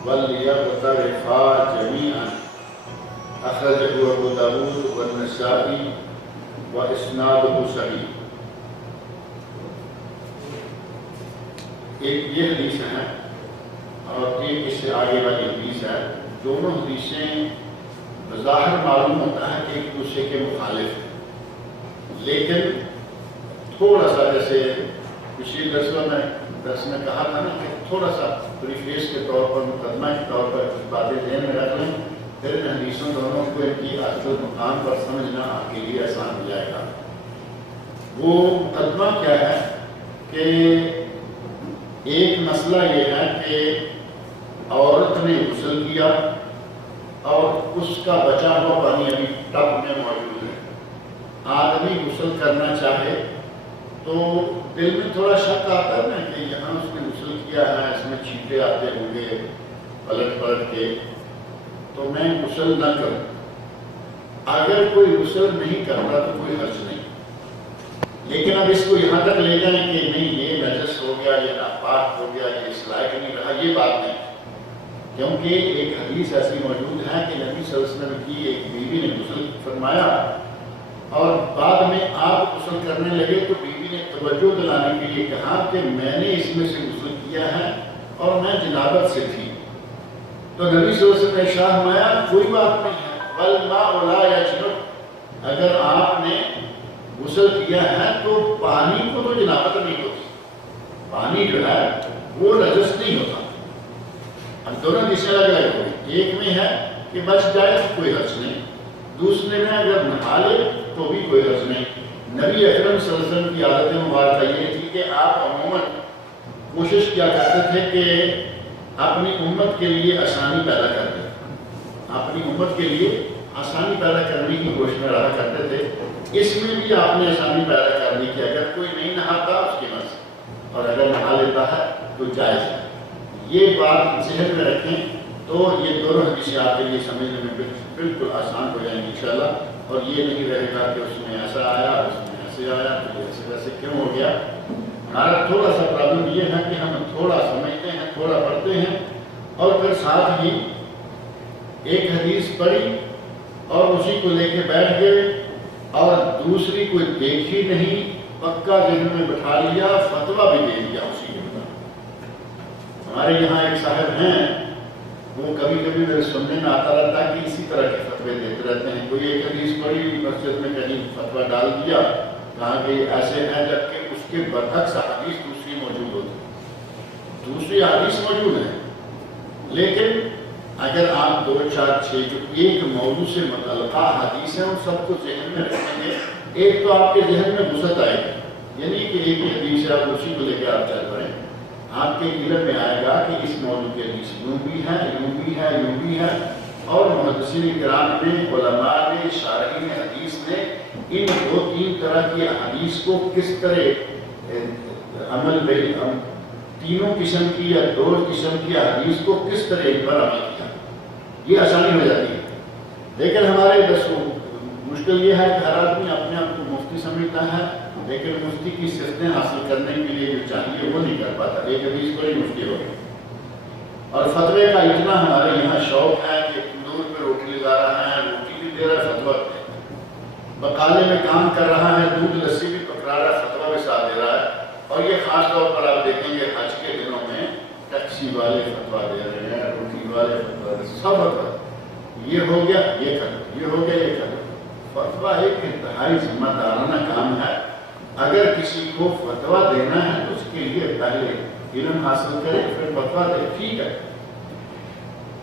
وليغترفا جميعا، أخرجه أبو داود والنسائي وإسناده صحيح۔ ایک یہ حدیث ہے اور ایک اس سے آگے والی حدیث ہے، دونوں حدیثیں بظاہر معلوم ہوتا ہے کہ ایک دوسرے کے مخالف ہیں، لیکن تھوڑا سا جیسے پچھلی درس میں کہا تھا نا کہ تھوڑا سا پریفیس کے طور پر، مقدمہ کے طور پر کچھ باتیں ذہن میں رکھ لیں، پھر ان حدیثوں دونوں کو ان کی اصل مقام پر سمجھنا آپ کے لیے آسان ہو جائے گا۔ وہ مقدمہ کیا ہے کہ ایک مسئلہ یہ ہے کہ عورت نے غسل کیا اور اس کا بچا ہوا پانی ابھی ٹب میں موجود ہے، آدمی غسل کرنا چاہے تو دل میں تھوڑا شک آتا ہے نا کہ یہاں اس نے غسل کیا ہے، اس میں چھینٹے آتے ہوں گے پلٹ پلٹ کے، تو میں غسل نہ کروں۔ اگر کوئی غسل نہیں کرتا تو کوئی حرج نہیں، لیکن اب اس کو یہاں تک لے جائیں کہ نہیں یہ نجس ہو گیا، یہ ناپاک ہو گیا، یہ اس لائق نہیں رہا، یہ بات نہیں، کیونکہ ایک حدیث ایسی موجود ہے کہ نبی صلی اللہ علیہ وسلم کی ایک بیوی نے غسل فرمایا اور بعد میں آپ غسل کرنے لگے تو بیوی نے توجہ دلانے کے لیے کہا کہ میں نے اس میں سے غسل کیا ہے اور میں جنابت سے تھی. تو نبی صلی اللہ علیہ وسلم نے ارشاد فرمایا کوئی بات نہیں ہے، والماء لا یجنب، اگر آپ نے غسل کیا ہے تو پانی کو تو جنابت نہیں ہوتی، پانی جو ہے وہ نجس نہیں ہوتا. اب دونوں حدیثیں الگ الگ ہوئی، ایک میں ہے کہ بچ جائے تو کوئی حرج نہیں، دوسرے میں اگر نہا لے تو بھی کوئی حرج نہیں. نبی اکرم صلی اللہ علیہ وسلم کی عادت مبارکہ یہ تھی کہ آپ عموماً کوشش کیا کرتے تھے کہ اپنی امت کے لیے آسانی پیدا کر دیں، اپنی امت کے لیے آسانی پیدا کرنے کی کوشش میں رہا کرتے تھے. اس میں بھی آپ نے آسانی پیدا کر دی کہ اگر کوئی نہیں نہاتا اس کی مرضی، اور اگر نہا لیتا ہے تو جائز ہے. یہ بات ذہن میں رکھیں تو یہ دونوں حدیثیں آپ کے لیے سمجھنے میں بالکل آسان ہو جائیں گی انشاءاللہ. اور یہ نہیں رہے گا کہ اس میں ایسا آیا، اس میں ایسے آیا، تو یہ ایسے ویسے کیوں ہو گیا. ہمارا تھوڑا سا پرابلم یہ ہے کہ ہم تھوڑا سمجھتے ہیں، تھوڑا پڑھتے ہیں، اور پھر ساتھ ہی ایک حدیث پڑھی اور اسی کو لے کے بیٹھ گئے اور دوسری کوئی دیکھی نہیں، پکا ذہن میں بٹھا لیا، فتویٰ بھی دے دیا اسی کے مطابق. ہمارے یہاں ایک صاحب ہیں، وہ کبھی کبھی میرے سننے میں آتا رہتا ہے کہ اسی طرح کے فتوے دیتے رہتے ہیں. کوئی ایک حدیث پڑھی، مسجد میں کہیں فتویٰ ڈال دیا، کہا کہ ایسے ہیں، جبکہ اس کے برعکس حدیث دوسری موجود ہوتی، دوسری حدیث موجود ہے. لیکن اگر آپ 2 4 6 جو ایک موضوع سے متعلقہ حدیث ہیں ان سب کو ذہن میں رکھیں گے، ایک تو آپ کے ذہن میں وسعت آئے گی، یعنی کہ ایک ہی حدیث ہے، آپ اسی کو لے کے آپ چل پڑیں. آپ کے علم میں آئے گا کہ اس موضوع کی حدیث یوں بھی ہے، یوں بھی ہے، یوں بھی ہے. اور محدثین کرام نے، علماء نے، شارحین حدیث نے ان 2 3 طرح کی حدیث کو کس طرح عمل میں، تینوں قسم کی یا 2 قسم کی حدیث کو کس طرح ایک پر عمل کیا، یہ آسانی ہو جاتی ہے. لیکن ہمارے مشکل یہ ہے کہ ہر آدمی اپنے آپ کو مفتی سمجھتا ہے، لیکن مفتی کی صفتیں حاصل کرنے کے لیے جو چاہیے وہ نہیں کر پاتا. ایک حدیث پر ہی مفتی ہو گئی. اور فتوے کا اتنا ہمارے یہاں شوق ہے کہ تندور پہ روٹی لگا رہا ہے، روٹی بھی دے رہا ہے، فتویٰ بقالے میں کام کر رہا ہے، دودھ لسی بھی پکڑا رہا ہے، فتویٰ بھی ساتھ دے رہا ہے. اور یہ خاص طور پر آپ دیکھیں گے حج کے دنوں میں ٹیکسی والے فتویٰ دے رہے ہیں، روٹی والے فتویٰ دے رہے ہیں، سب فتویٰ. یہ ہو گیا یہ کرو، یہ ہو گیا یہ کرو. فتویٰ ایک انتہائی ذمہ دارانہ کام ہے. اگر کسی کو فتویٰ دینا ہے تو اس کے لیے پہلے علم حاصل کرے پھر فتویٰ دے، ٹھیک ہے.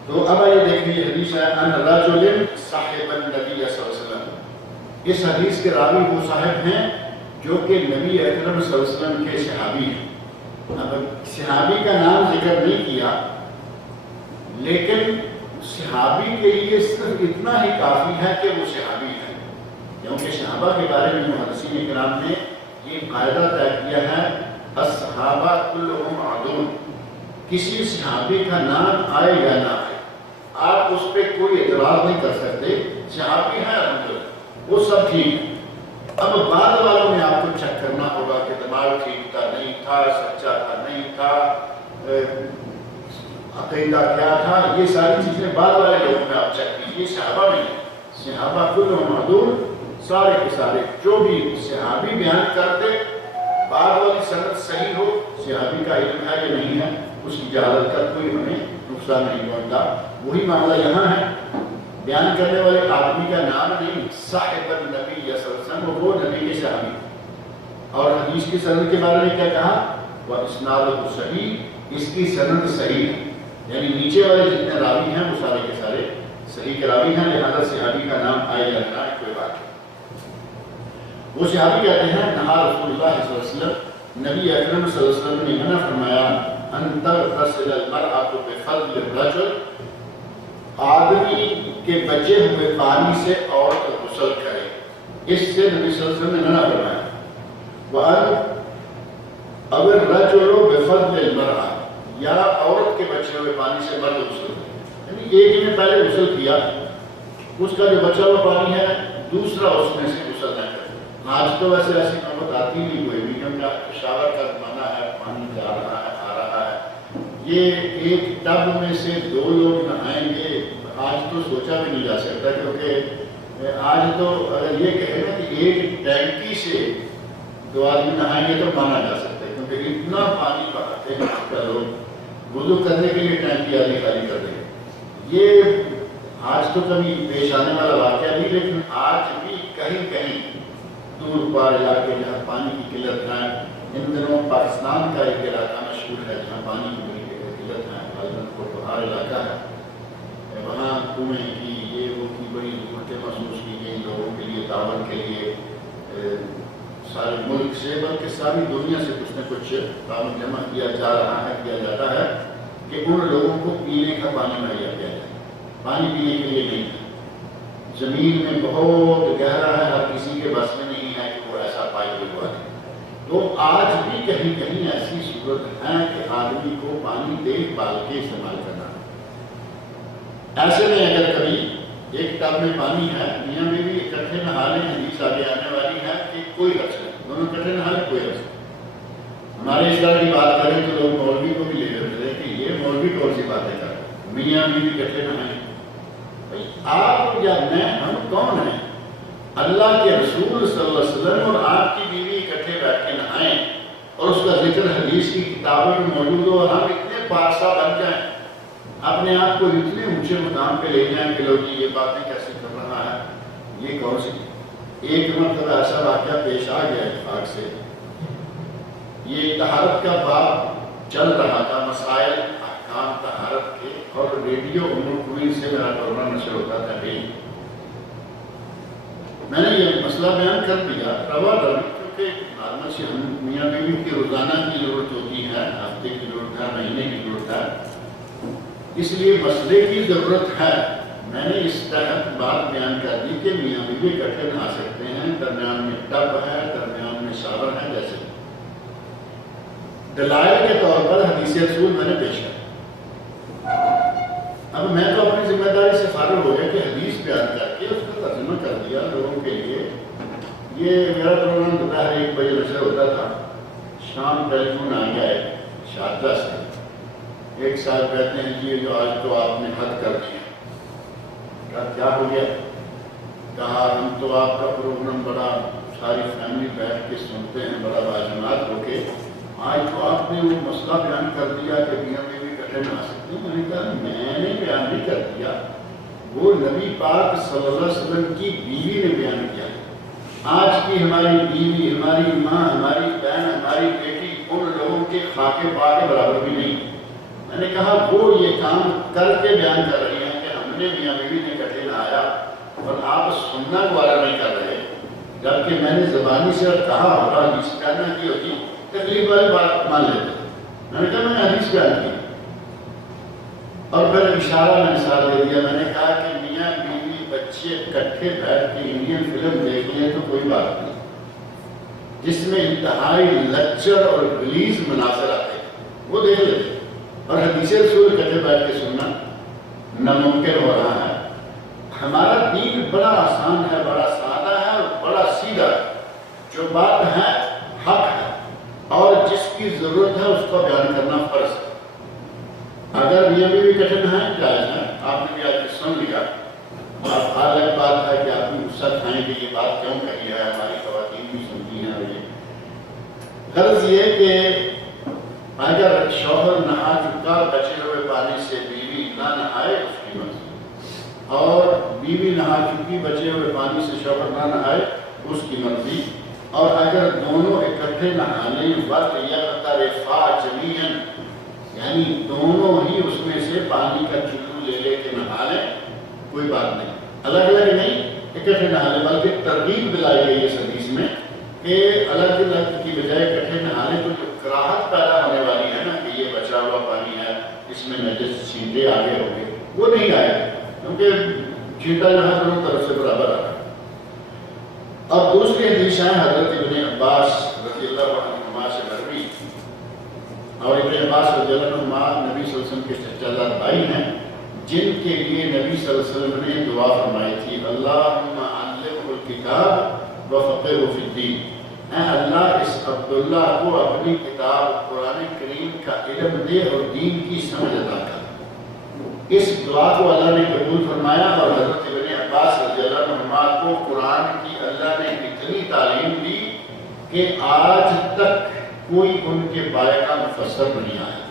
تو اب یہ دیکھیے حدیث ہے ان رجل صاحب النبی صلی اللہ علیہ وسلم. اس حدیث کے راوی وہ صاحب ہیں جو کہ نبی اکرم صلی اللہ علیہ وسلم کے صحابی ہیں. اب صحابی کا نام ذکر نہیں کیا، لیکن صحابی کے لیے صرف اتنا ہی کافی ہے کہ وہ صحابی ہیں، کیونکہ صحابہ کے بارے میں محدثین کرام نے یہ قاعدہ طے کیا ہے الصحابہ کلہم عدول. کسی صحابی کا نام آئے یا نہ آئے آپ اس پہ کوئی اعتراض نہیں کر سکتے، صحابی ہے الحمدللہ، وہ سب ٹھیک ہے. اب بعد والوں میں آپ کو چیک کرنا ہوگا کہ دماغ ٹھیک تھا نہیں تھا، سچا تھا نہیں تھا، عقیدہ کیا تھا، یہ ساری چیزیں بعد والے لوگوں میں آپ چیک کیجیے. صحابہ نہیں، صحابہ کلہم عدول، سارے کے سارے جو بھی صحابی بیان کرتے بعد والی سند صحیح ہو، صحابی کا علم ہے یا نہیں ہے، اس کی جہالت کا کوئی ہمیں نقصان نہیں پہنچتا. وہی معاملہ یہاں ہے، بیان کرنے والے آدمی کا نام نہیں، صاحب النبی صلی اللہ علیہ وسلم، وہ نبی کے صحابی. اور حدیث کی سند کے بارے میں کیا کہا؟ وَإِسْنَادُهُ صحیح، اس کی سند صحیح ہے، یعنی نیچے والے جتنے راوی ہیں وہ سارے کے سارے صحیح کے راوی ہیں، لہذا صحابی کا نام آئے یا نہ آئے کوئی بات نہیں. وہ صحابی کہتے ہیں نہا رسول اللہ صلی اللہ علیہ وسلم، نبی اکرم صلی اللہ علیہ وسلم نے منع فرمایا ان تغتسل المرأة بفضل الرجل، آدمی کے بچے ہوئے پانی سے عورت غسل کرے. اس سے نبی صلی اللہ علیہ وسلم نے منع فرمایا. وَأَنْ أَوْ الرَّجُلُ بِفَضْلِ الْمَرْأَةِ، یا عورت کے بچے ہوئے پانی سے مرد غسل کرے، یعنی ایک نے پہلے غسل کیا، اس کا جو بچا ہوا پانی ہے دوسرا اس میں سے غسل نہ کرے. آج تو ویسے ایسی نوبت آتی نہیں کوئی بھی، کیونکہ شاور کا زمانہ ہے، پانی جا رہا ہے آ رہا ہے. یہ ایک ٹب میں سے 2 لوگ نہائیں گے، آج تو سوچا بھی نہیں جا سکتا، کیونکہ آج تو اگر یہ کہے نا کہ ایک ٹینکی سے 2 آدمی نہائیں گے تو مانا جا سکتا ہے، کیونکہ اتنا پانی بہاتے ہیں آج کل لوگ وضو کرنے کے لیے ٹینکی آدھی خالی کر دیں گے۔ یہ آج تو کبھی پیش آنے والا واقعہ نہیں، لیکن آج بھی کہیں کہیں دور پار علاقے جہاں پانی کی قلت ہے، ان دنوں پاکستان کا ایک علاقہ مشہور ہے جہاں پانی کی بڑی قلت ہے، غالباً پربہار علاقہ ہے، وہاں کنویں کی یہ وہ کی بڑی ضرورتیں محسوس کی گئی لوگوں کے لیے، تعاون کے لیے، سارے ملک سے بلکہ ساری دنیا سے کچھ نہ کچھ تعاون جمع کیا جا رہا ہے، کیا جاتا ہے کہ ان لوگوں کو پینے کا پانی مہیا کیا جائے۔ پانی پینے کے لیے نہیں ہے، زمین میں بہت گہرا ہے، ہر کسی کے بس میں نہیں ہے کہ وہ ایسا پائپ لگوا دے۔ تو آج بھی کہیں کہیں ایسی صورت ہے کہ آدمی کو پانی دیکھ بھال کے استعمال کرنا ہے۔ ایسے میں اگر کبھی ایک ٹب میں پانی ہے، میاں بیوی اکٹھے نہا لیں، حدیث آگے آنے والی ہے کہ کوئی حرج نہیں، دونوں اکٹھے نہا لیں، کوئی حرج نہیں۔ ہمارے اس طرح کی بات کریں تو لوگ مولوی کو بھی لے لیتے ہیں کہ یہ مولوی کون سی باتیں کر رہے ہیں، میاں بیوی اکٹھے نہائیں۔ آپ یا میں، ہم کون ہیں؟ اللہ کے رسول صلی اللہ علیہ وسلم اور آپ کی بیوی اکٹھے بیٹھ کے نہائیں اور اس کا ذکر حدیث کی کتابوں میں موجود ہو اور ہم اتنے پارسا بن جائیں، اپنے آپ کو اتنے اونچے مقام پہ لے جائیں کہ لوگ یہ باتیں کیسے کر رہا ہے، یہ کون سی؟ ایک مرتبہ ایسا واقعہ پیش آ گیا اتفاق سے، یہ طہارت کا باب چل رہا تھا، مسائل احکام طہارت کے، اور ریڈیو کوئین سے میرا پروگرام نشر ہوتا تھا ڈیلی۔ میں نے یہ مسئلہ بیان کر دیا روا روی، کیونکہ نارمل سے ہم میاں بیوی کی روزانہ کی ضرورت ہوتی ہے، ہفتے کی ضرورت ہے، مہینے کی ضرورت ہے، اس لیے مسئلے کی ضرورت ہے۔ میں نے اس تحت بات بیان کر دی کہ میاں بیوی اکٹھے نہا سکتے ہیں، درمیان میں ٹب ہے، درمیان میں شاور ہے، جیسے دلائل کے طور پر حدیث رسول میں نے پیش کیا۔ اب میں تو اپنی ذمہ داری سے فارغ ہو گیا کہ حدیث بیان کر کے اس کا ترجمہ کر دیا لوگوں کے لیے۔ یہ میرا پروگرام دوپہر 1 بجے نشر ہوتا تھا، شام ٹیلی فون آ گیا ہے شارجہ سے، ایک صاحب کہتے ہیں جی جو آج تو آپ نے حد کر دیا۔ کہا کیا ہو گیا؟ کہا ہم تو آپ کا پروگرام بڑا ساری فیملی بیٹھ کے سنتے ہیں بڑا باجماعت ہو کے، آج تو آپ نے وہ مسئلہ بیان کر دیا کہ میاں بیوی اکٹھے نہ سکتے۔ میں نے کہا میں نے بیان نہیں کر دیا، وہ نبی پاک صلی اللہ علیہ وسلم کی بیوی نے بیان کیا۔ آج کی ہماری بیوی، ہماری ماں، ہماری بہن، ہماری بیٹی ان لوگوں کے خاکے پا کے برابر بھی نہیں۔ میں نے کہا وہ یہ کام کر کے بیان کر رہی ہیں کہ ہم نے میاں بیوی نے اکٹھے نہایا اور آپ سننا گوارا نہیں کر رہے، جبکہ میں نے زبانی سے کہا ہوگا حدیث کہنا کی ہوتی تکلیف والی بات مان لیتے۔ میں نے کہا میں نے حدیث بیان کی اور پھر اشارہ میں مثال دے دیا۔ میں نے کہا کہ میاں بیوی بچے اکٹھے بیٹھ کے انڈین فلم دیکھ لیں تو کوئی بات نہیں، جس میں انتہائی لچر اور غلیظ مناظر آتے ہیں وہ دیکھ لیتے، اور حدیث رسول اکٹھے بیٹھ کے سننا ناممکن ہو رہا ہے۔ ہمارا دین بڑا آسان ہے، بڑا سادہ ہے اور بڑا سیدھا ہے، جو بات ہے حق ہے اور جس کی ضرورت ہے اس کا بیان کرنا فرض ہے۔ اگر میاں بیوی اکٹھے نہائیں جائز ہے، آپ نے بھی آج سن لیا، اب الگ بات ہے کہ آپ بھی غصہ کھائیں کہ یہ بات کیوں کہی ہے، ہماری خواتین بھی سنتی ہیں۔ اور یہ غرض یہ کہ اگر شوہر نہا چکا بچے ہوئے پانی سے بیوی نہ نہائے اس کی مرضی، اور بیوی نہا چکی بچے ہوئے پانی سے شوہر نہ نہائے اس کی مرضی، اور اگر دونوں اکٹھے نہانے وقت یغترفا جمیعاً، یعنی دونوں ہی اس میں سے پانی کا چلو لے لے کے نہا لیں، کوئی بات نہیں، الگ الگ نہیں اکٹھے نہا لیں، بلکہ ترغیب دلائی گئی اس حدیث میں کہ الگ الگ کی بجائے اکٹھے نہا لیں۔ تو جو کراہت پیدا ہونے والی ہے نا کہ یہ بچا ہوا پانی ہے، اس میں نجس چھینٹے آگے ہو گئے، وہ نہیں آئے، کیونکہ چھینٹا جو ہے دونوں طرف سے برابر آ رہا ہے۔ اب دوسری حدیث ہے حضرت ابن عباس رضی اللہ عنہما سے مروی، اور ابن عباس رضی اللہ عنہما نبی صلی اللہ علیہ وسلم کے چچا زاد بھائی ہیں، جن کے لیے نبی صلی اللہ علیہ وسلم نے دعا فرمائی تھی، اللہم علمہ الکتاب وفقہہ فی الدین، اے اللہ اس عبداللہ کو اپنی کتاب قرآن کریم کا علم دے اور دین کی سمجھ عطا کر۔ اس دعا کو اللہ نے قبول فرمایا، اور حضرت ابن عباس رضی اللہ عنہما کو قرآن کی اللہ نے اتنی اتنی تعلیم دی کہ آج تک کوئی ان کے بارے کا مفسر نہیں آیا،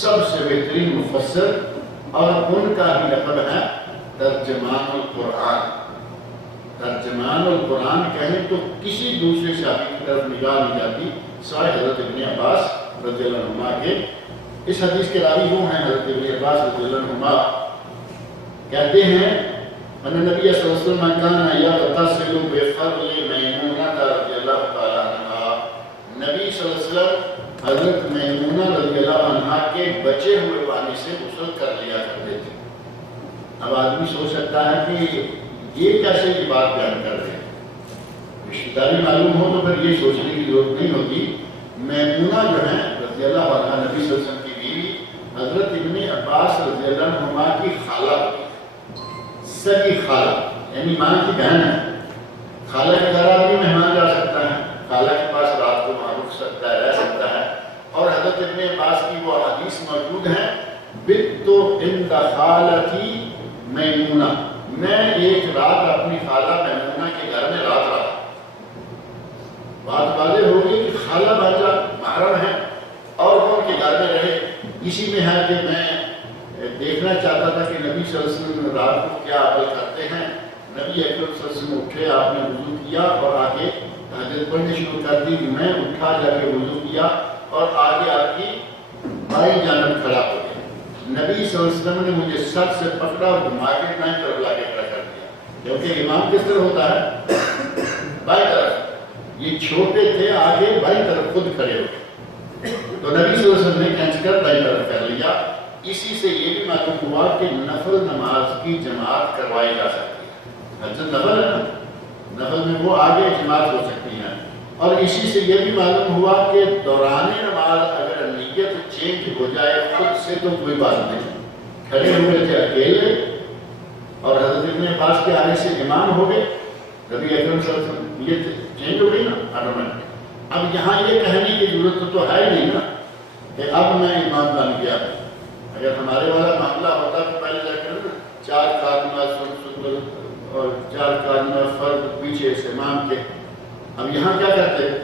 سب سے بہترین مفسر، اور ان کا ہی لقب ہے ترجمان القرآن۔ ترجمان القرآن کہیں تو کسی دوسرے صحابی کی طرف نگاہ نہیں جاتی سوائے حضرت ابن عباس رضی اللہ عنہما کے۔ اس حدیث کے راوی وہ ہیں حضرت ابن عباس رضی اللہ عنہما، کہتے ہیں ان نبی صلی اللہ علیہ وسلم کان یغتسل بفضل میمونہ رضی اللہ تعالی عنہا، نبی صلی اللہ علیہ وسلم حضرت میمونہ رضی اللہ عنہا کے بچے ہوئے پانی سے غسل کر لیا کرتے تھے۔ اب آدمی سوچ سکتا ہے کہ یہ کیسے یہ بات بیان کر رہے ہیں، رشتہ داری معلوم ہو تو پھر یہ سوچنے کی ضرورت نہیں ہوتی۔ میمونہ جو ہے رضی اللہ عنہا نبی صلی اللہ علیہ وسلم کی بیوی حضرت ابن عباس رضی اللہ عنہما کی خالہ ہوتی ہے، سگی خالہ، یعنی ماں کی بہن ہے۔ خالہ کے گھر آدمی مہمان جا سکتا ہے، خالہ کے پاس رات کو وہاں رک سکتا ہے، رہ سکتا ہے، اور حضرت ابن عباس کی وہ حدیث موجود ہے بِتُّ عِنْدَ خَالَتِي میمونہ، میں ایک رات اپنی خالہ میمونہ کے گھر میں رات رہا۔ بات واضح ہو گئی کہ خالہ بھانجا محرم ہے اور وہ ان کے گھر میں رہے۔ اسی میں ہے کہ میں دیکھنا چاہتا تھا کہ نبی صلی اللہ علیہ وسلم رات کو کیا عمل کرتے ہیں۔ نبی اکرم صلی اللہ علیہ وسلم اٹھے، آپ نے وضو کیا اور آگے تہجد پڑھنی شروع کر دی۔ میں اٹھا، جا کے وضو کیا اور آگے آپ کی بائیں جانب کھڑا ہو گیا۔ نبی صلی اللہ علیہ وسلم نے مجھے سر سے پکڑا اور گھما کے دائیں طرف لا کے کھڑا کر دیا، کیونکہ امام کس طرح ہوتا ہے؟ بائیں طرف۔ یہ چھوٹے تھے، آگے بائیں طرف خود کھڑے ہو گئے، تو نبی صلی اللہ علیہ وسلم نے کھینچ کر بائیں طرف کر لیا۔ اسی سے یہ بھی معلوم ہوا کہ نفل نماز کی جماعت کروائی جا سکتی ہے۔ حضرت نفل ہے نا، نفل میں وہ آگے جماعت ہو سکتی ہے۔ اور اسی سے یہ بھی معلوم ہوا کہ دوران نماز اگر نیت چینج ہو جائے خود سے تو کوئی بات نہیں۔ کھڑے ہوئے تھے اکیلے اور حضرت ابن عباس کے آنے سے امام ہو گئے، نبی اکرم صلی اللہ علیہ وسلم نیت چینج ہو گئی نا آٹومیٹک۔ اب یہاں یہ کہنے کی ضرورت تو ہے نہیں نا کہ اب میں امام بن گیا۔ اگر ہمارے والا معاملہ ہوتا تو پہلے جا کر چار قادمہ سنت اور چار قادمہ فرد پیچھے سے امام کے۔ اب یہاں کیا کہتے ہیں؟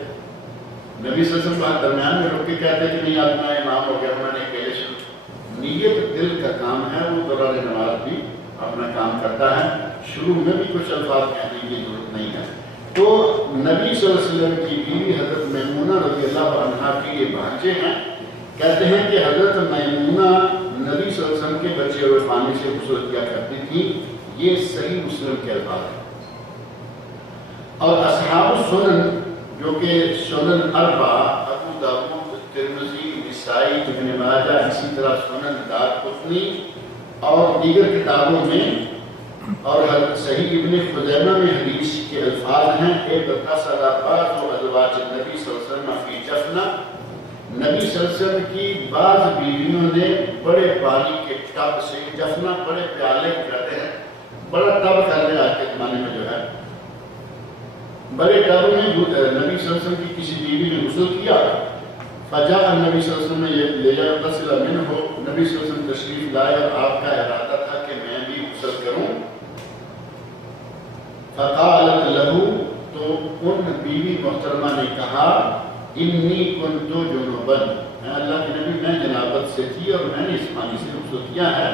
نبی صلی اللہ علیہ وسلم درمیان میں رک کے کہتے ہیں کہ نہیں اب میں امام ہو گیا، میں نے اکیلے شروع۔ نیت دل کا کام ہے، وہ دوران نماز بھی اپنا کام کرتا ہے، شروع میں بھی کچھ الفاظ کہنے کی ضرورت نہیں ہے۔ تو نبی صلی اللہ علیہ وسلم کی بیوی حضرت میمونہ رضی اللہ عنہا کے یہ بھانجے ہیں، کہتے ہیں کہ حضرت میمونہ نبی صلی اللہ علیہ وسلم کے بچے ہوئے پانی سے غسل کیا کرتی تھی۔ یہ صحیح مسلم کے الفاظ ہیں۔ اور اصحاب السنن جو کہ سنن اربعہ ابو داؤد، ترمذی، نسائی، ابن ماجہ، اسی طرح سنن دارقطنی اور دیگر کتابوں میں اور حضرت صحیح ابن خزیمہ میں حدیث کے الفاظ ہیں کہ اغتسل بعض ازواج النبی صلی اللہ علیہ وسلم فی جفنہ، نبی صلی اللہ علیہ وسلم کی بعض بیویوں نے بڑے پانی کے ٹب سے، جفنہ بڑے پیالے کہتے ہیں، بڑا ٹب کہتے ہیں آج کے زمانے میں جو ہے، بڑے ٹب میں نبی صلی اللہ علیہ وسلم کی کسی بیوی نے غسل کیا۔ فجاء النبی صلی اللہ علیہ وسلم نے لیغتسل منہ، نبی صلی اللہ علیہ وسلم تشریف لائے اور آپ کا ارادہ تھا کہ میں بھی غسل کروں۔ فقالت لہو، تو ان بیوی محترمہ نے کہا انی کنت جنوبا، میں اللہ کے نبی میں جنابت سے تھی اور میں نے اس پانی سے غسل کیا ہے۔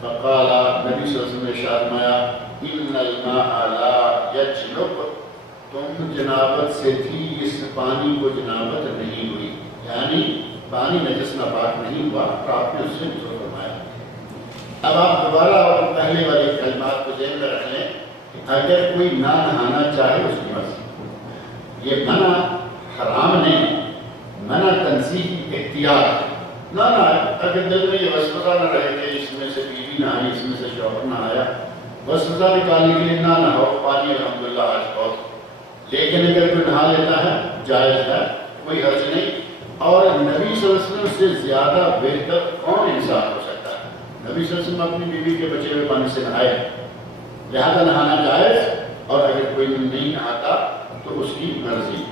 فقال، نبی صلی اللہ علیہ وسلم نے ارشاد فرمایا ان الماء لا یجنب، تم جنابت سے تھی، اس پانی کو جنابت نہیں ہوئی، یعنی پانی نجس ناپاک نہیں ہوا، تو آپ نے اس سے غسل فرمایا۔ اب آپ دوبارہ اور پہلے والے کلمات کو ذہن میں رکھ لیں، اگر کوئی نہ نہانا چاہے اس کی مرضی، یہ منع حرام نہیں، منع تنزیہی احتیاط ہے۔ نہ اگر دل میں یہ وسوسہ نہ رہے کہ اس میں سے بیوی نہ آئی، اس میں سے شوہر نہ آیا، وسوسہ نکالنے کے لیے نہ نہاؤ، پانی الحمدللہ آج بہت، لیکن اگر کوئی نہا لیتا ہے جائز ہے، کوئی حرج نہیں۔ اور نبی صلی اللہ علیہ وسلم سے زیادہ بہتر کون انسان ہو سکتا ہے؟ نبی صلی اللہ علیہ وسلم اپنی بیوی کے بچے ہوئے پانی سے نہائے، لہذا نہانا جائز، اور اگر کوئی نہیں نہاتا تو اس کی مرضی۔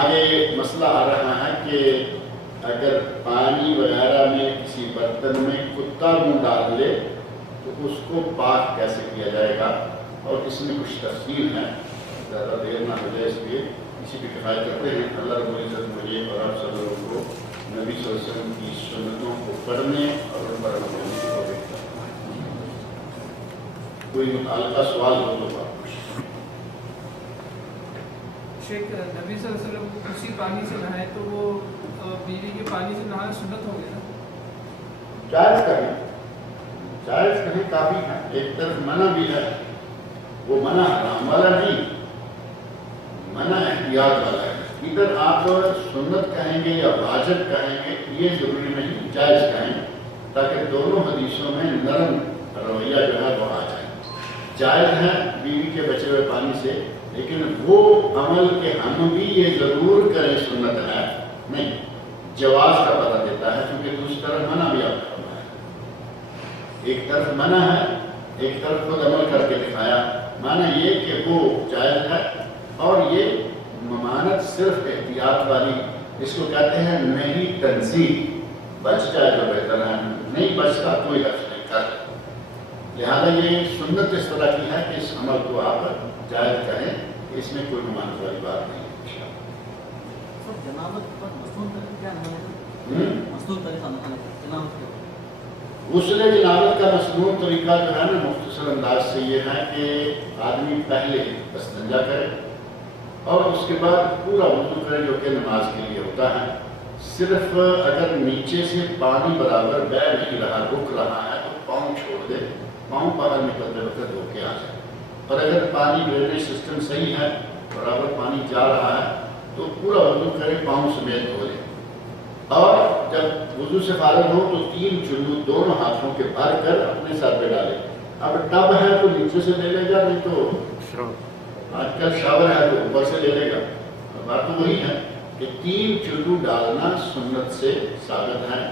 آگے مسئلہ آ رہا ہے کہ اگر پانی وغیرہ میں کسی برتن میں کتا منہ ڈال لے تو اس کو پاک کیسے کیا جائے گا، اور اس میں کچھ تفصیل ہے۔ زیادہ دیر نہ ہو جائے، اس لیے اسی پہ کفایت کرتے ہیں۔ اللہ رب العزت مجھے اور آپ سب لوگوں کو نبی صلی اللہ علیہ وسلم کی سنتوں کو پڑھنے اور ان پر عمل کرنے کی توفیق عطا فرمائے۔ کوئی متعلقہ سوال ہو تو بات شیخ، نبی صلی اللہ علیہ وسلم اسی پانی سے نہائے تو وہ بیوی کے پانی سے نہانا سنت ہو گیا نا؟ جائز کہیں کافی ہے، ایک طرف منع بھی ہے، وہ منع حرام والا نہیں، منع احتیاط والا ہے۔ ادھر آپ سنت کہیں گے یا واجب کہیں گے یہ ضروری نہیں، جائز کہیں، تاکہ دونوں حدیثوں میں نرم رویہ جو ہے وہ آ جائے۔ جائز ہے بیوی کے بچے ہوئے پانی سے، لیکن وہ عمل کہ ہم بھی یہ ضرور کریں سنت ہے نہیں، جواز کا پتہ دیتا ہے، کیونکہ دوسری طرف منع بھی آپ کا ہے۔ ایک طرف منع ہے، ایک طرف خود عمل کر کے دکھایا۔ معنی یہ کہ وہ جائز ہے، اور یہ ممانت صرف احتیاط والی، اس کو کہتے ہیں نہیں تنزیہ، بچ جائے تو بہتر ہے، نہیں بچتا کوئی حرج نہیں کر۔ لہذا یہ سنت اس طرح کی ہے کہ اس عمل کو آپ جائز کہیں، اس میں کوئی ممانت والی بات نہیں ہے۔ غسل جنابت کا مصنون طریقہ جو ہے نا مختصر انداز سے یہ ہے کہ آدمی پہلے استنجا کرے اور اس کے بعد پورا وضو کرے، جو کہ نماز کے لیے ہوتا ہے۔ صرف اگر نیچے سے پانی برابر بہہ نہیں رہا، رک رہا ہے، تو پاؤں چھوڑ دے، پاؤں باہر نکلتے وقت دھو کے آ جائے۔ اور اگر پانی ڈرینیج سسٹم صحیح ہے، برابر پانی جا رہا ہے، تو پورا وضو کرے، پاؤں سمیت دھو لے، اور جب وضو سے فارغ ہو تو 3 چلو دونوں ہاتھوں کے بھر کر اپنے سر پہ ڈالے۔ اب ٹب ہے تو نیچے سے لے لے گا، نہیں تو آج کل شاور ہے تو اوپر سے لے لے گا۔ بات تو وہی ہے کہ 3 چلو ڈالنا سنت سے ثابت ہے،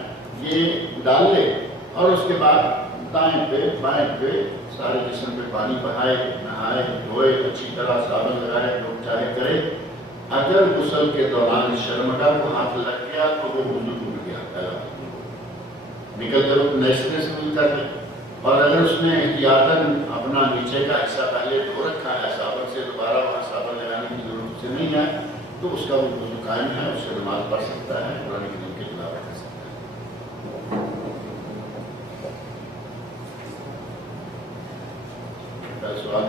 یہ ڈال لے اور اس کے بعد دائیں پہ بائیں پہ سارے جسم پہ پانی بہائے، نہائے، دھوئے، اچھی طرح صابن لگائے، جو چاہے کرے۔ اگر غسل کے دوران شرمگاہ کو ہاتھ لگ گیا تو وہ وضو ٹوٹ گیا، پہلا نکلتے وقت نئے سرے سے وضو کر لے۔ اور اگر اس نے احتیاطاً اپنا نیچے کا حصہ پہلے دھو رکھا ہے صابن سے، دوبارہ وہاں صابن لگانے کی ضرورت سے نہیں ہے، تو اس کا وہ وضو قائم ہے، اس سے نماز پڑھ سکتا ہے، قرآن کریم کی تلاوت کر سکتا ہے۔ سوال